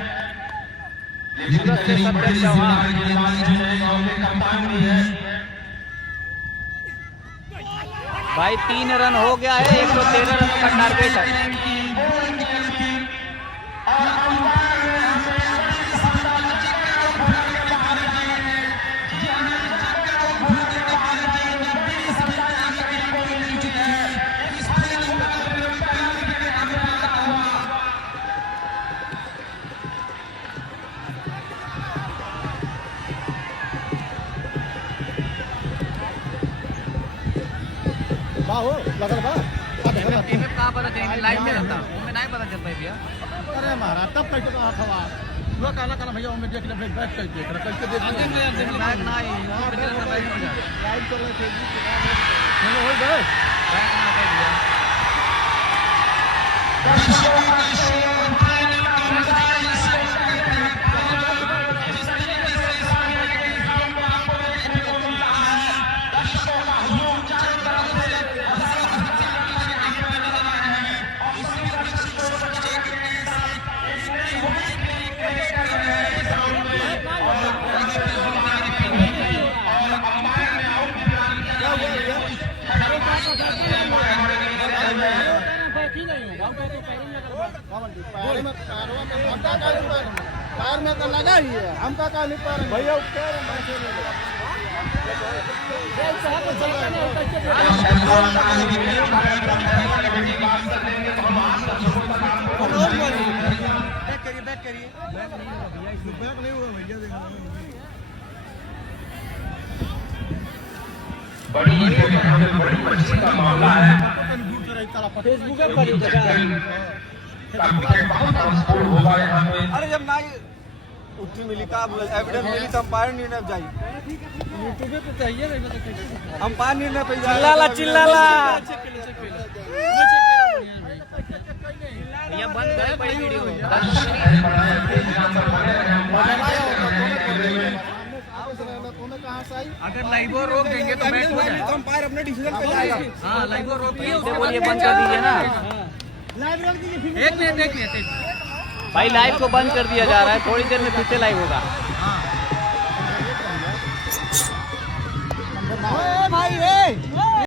लेकिन बड़े जिम्मेदार गेंदबाज हैं, गांव के कप्तान भी है भाई। 3 रन हो गया है, 113 रनों का टारगेट है। हाँ हो लगल बा टीम कहाँ पता चलेगी लाइव में रहता मैं नहीं पता चलता है भैया अरे महाराज तब कैसे कहा था वो काला काला भैया हमें देख ले बैठ कर देख रहा कैसे देख बैग ना ही लाइव चल रहे थे हो गए बैग ना है भैया दर्शकों का सहयोग पाने का मजा इसे कहते हैं। जिस तरीके से सामने के ग्राउंड में आपको देखने को मिल रहा है, दर्शकों का हुजूम चारों तरफ से हजारों यहाँ पे नजर आ रहे हैं और सभी दर्शक को बचाने के साथ एक नई होली क्रिकेट कर रहे हैं इस ग्राउंड में और अंपायर ने आउट ऐलान किया पैर में तो लगा ही है हमका का नहीं पैर भैया बड़ी मछली का मामला है। फेसबुक पर स्कोर होगा यहाँ पे। अरे जब ना उत्तरी मिली का एविडेंस मिली तो अंपायर निर्णय जाई यूट्यूब पे चाहिए अंपायर निर्णय पे चिल्लाला भैया बंद करे बड़ी वीडियो अगर लाइव रोक देंगे तो मैच हो जाएगा अंपायर अपने डिसीजन पे जाएगा हाँ लाइव रोक बोलिए बंद कर दीजिए ना एक मिनट भाई लाइव को बंद कर दिया जा रहा है थोड़ी देर में फिर से लाइव होगा भाई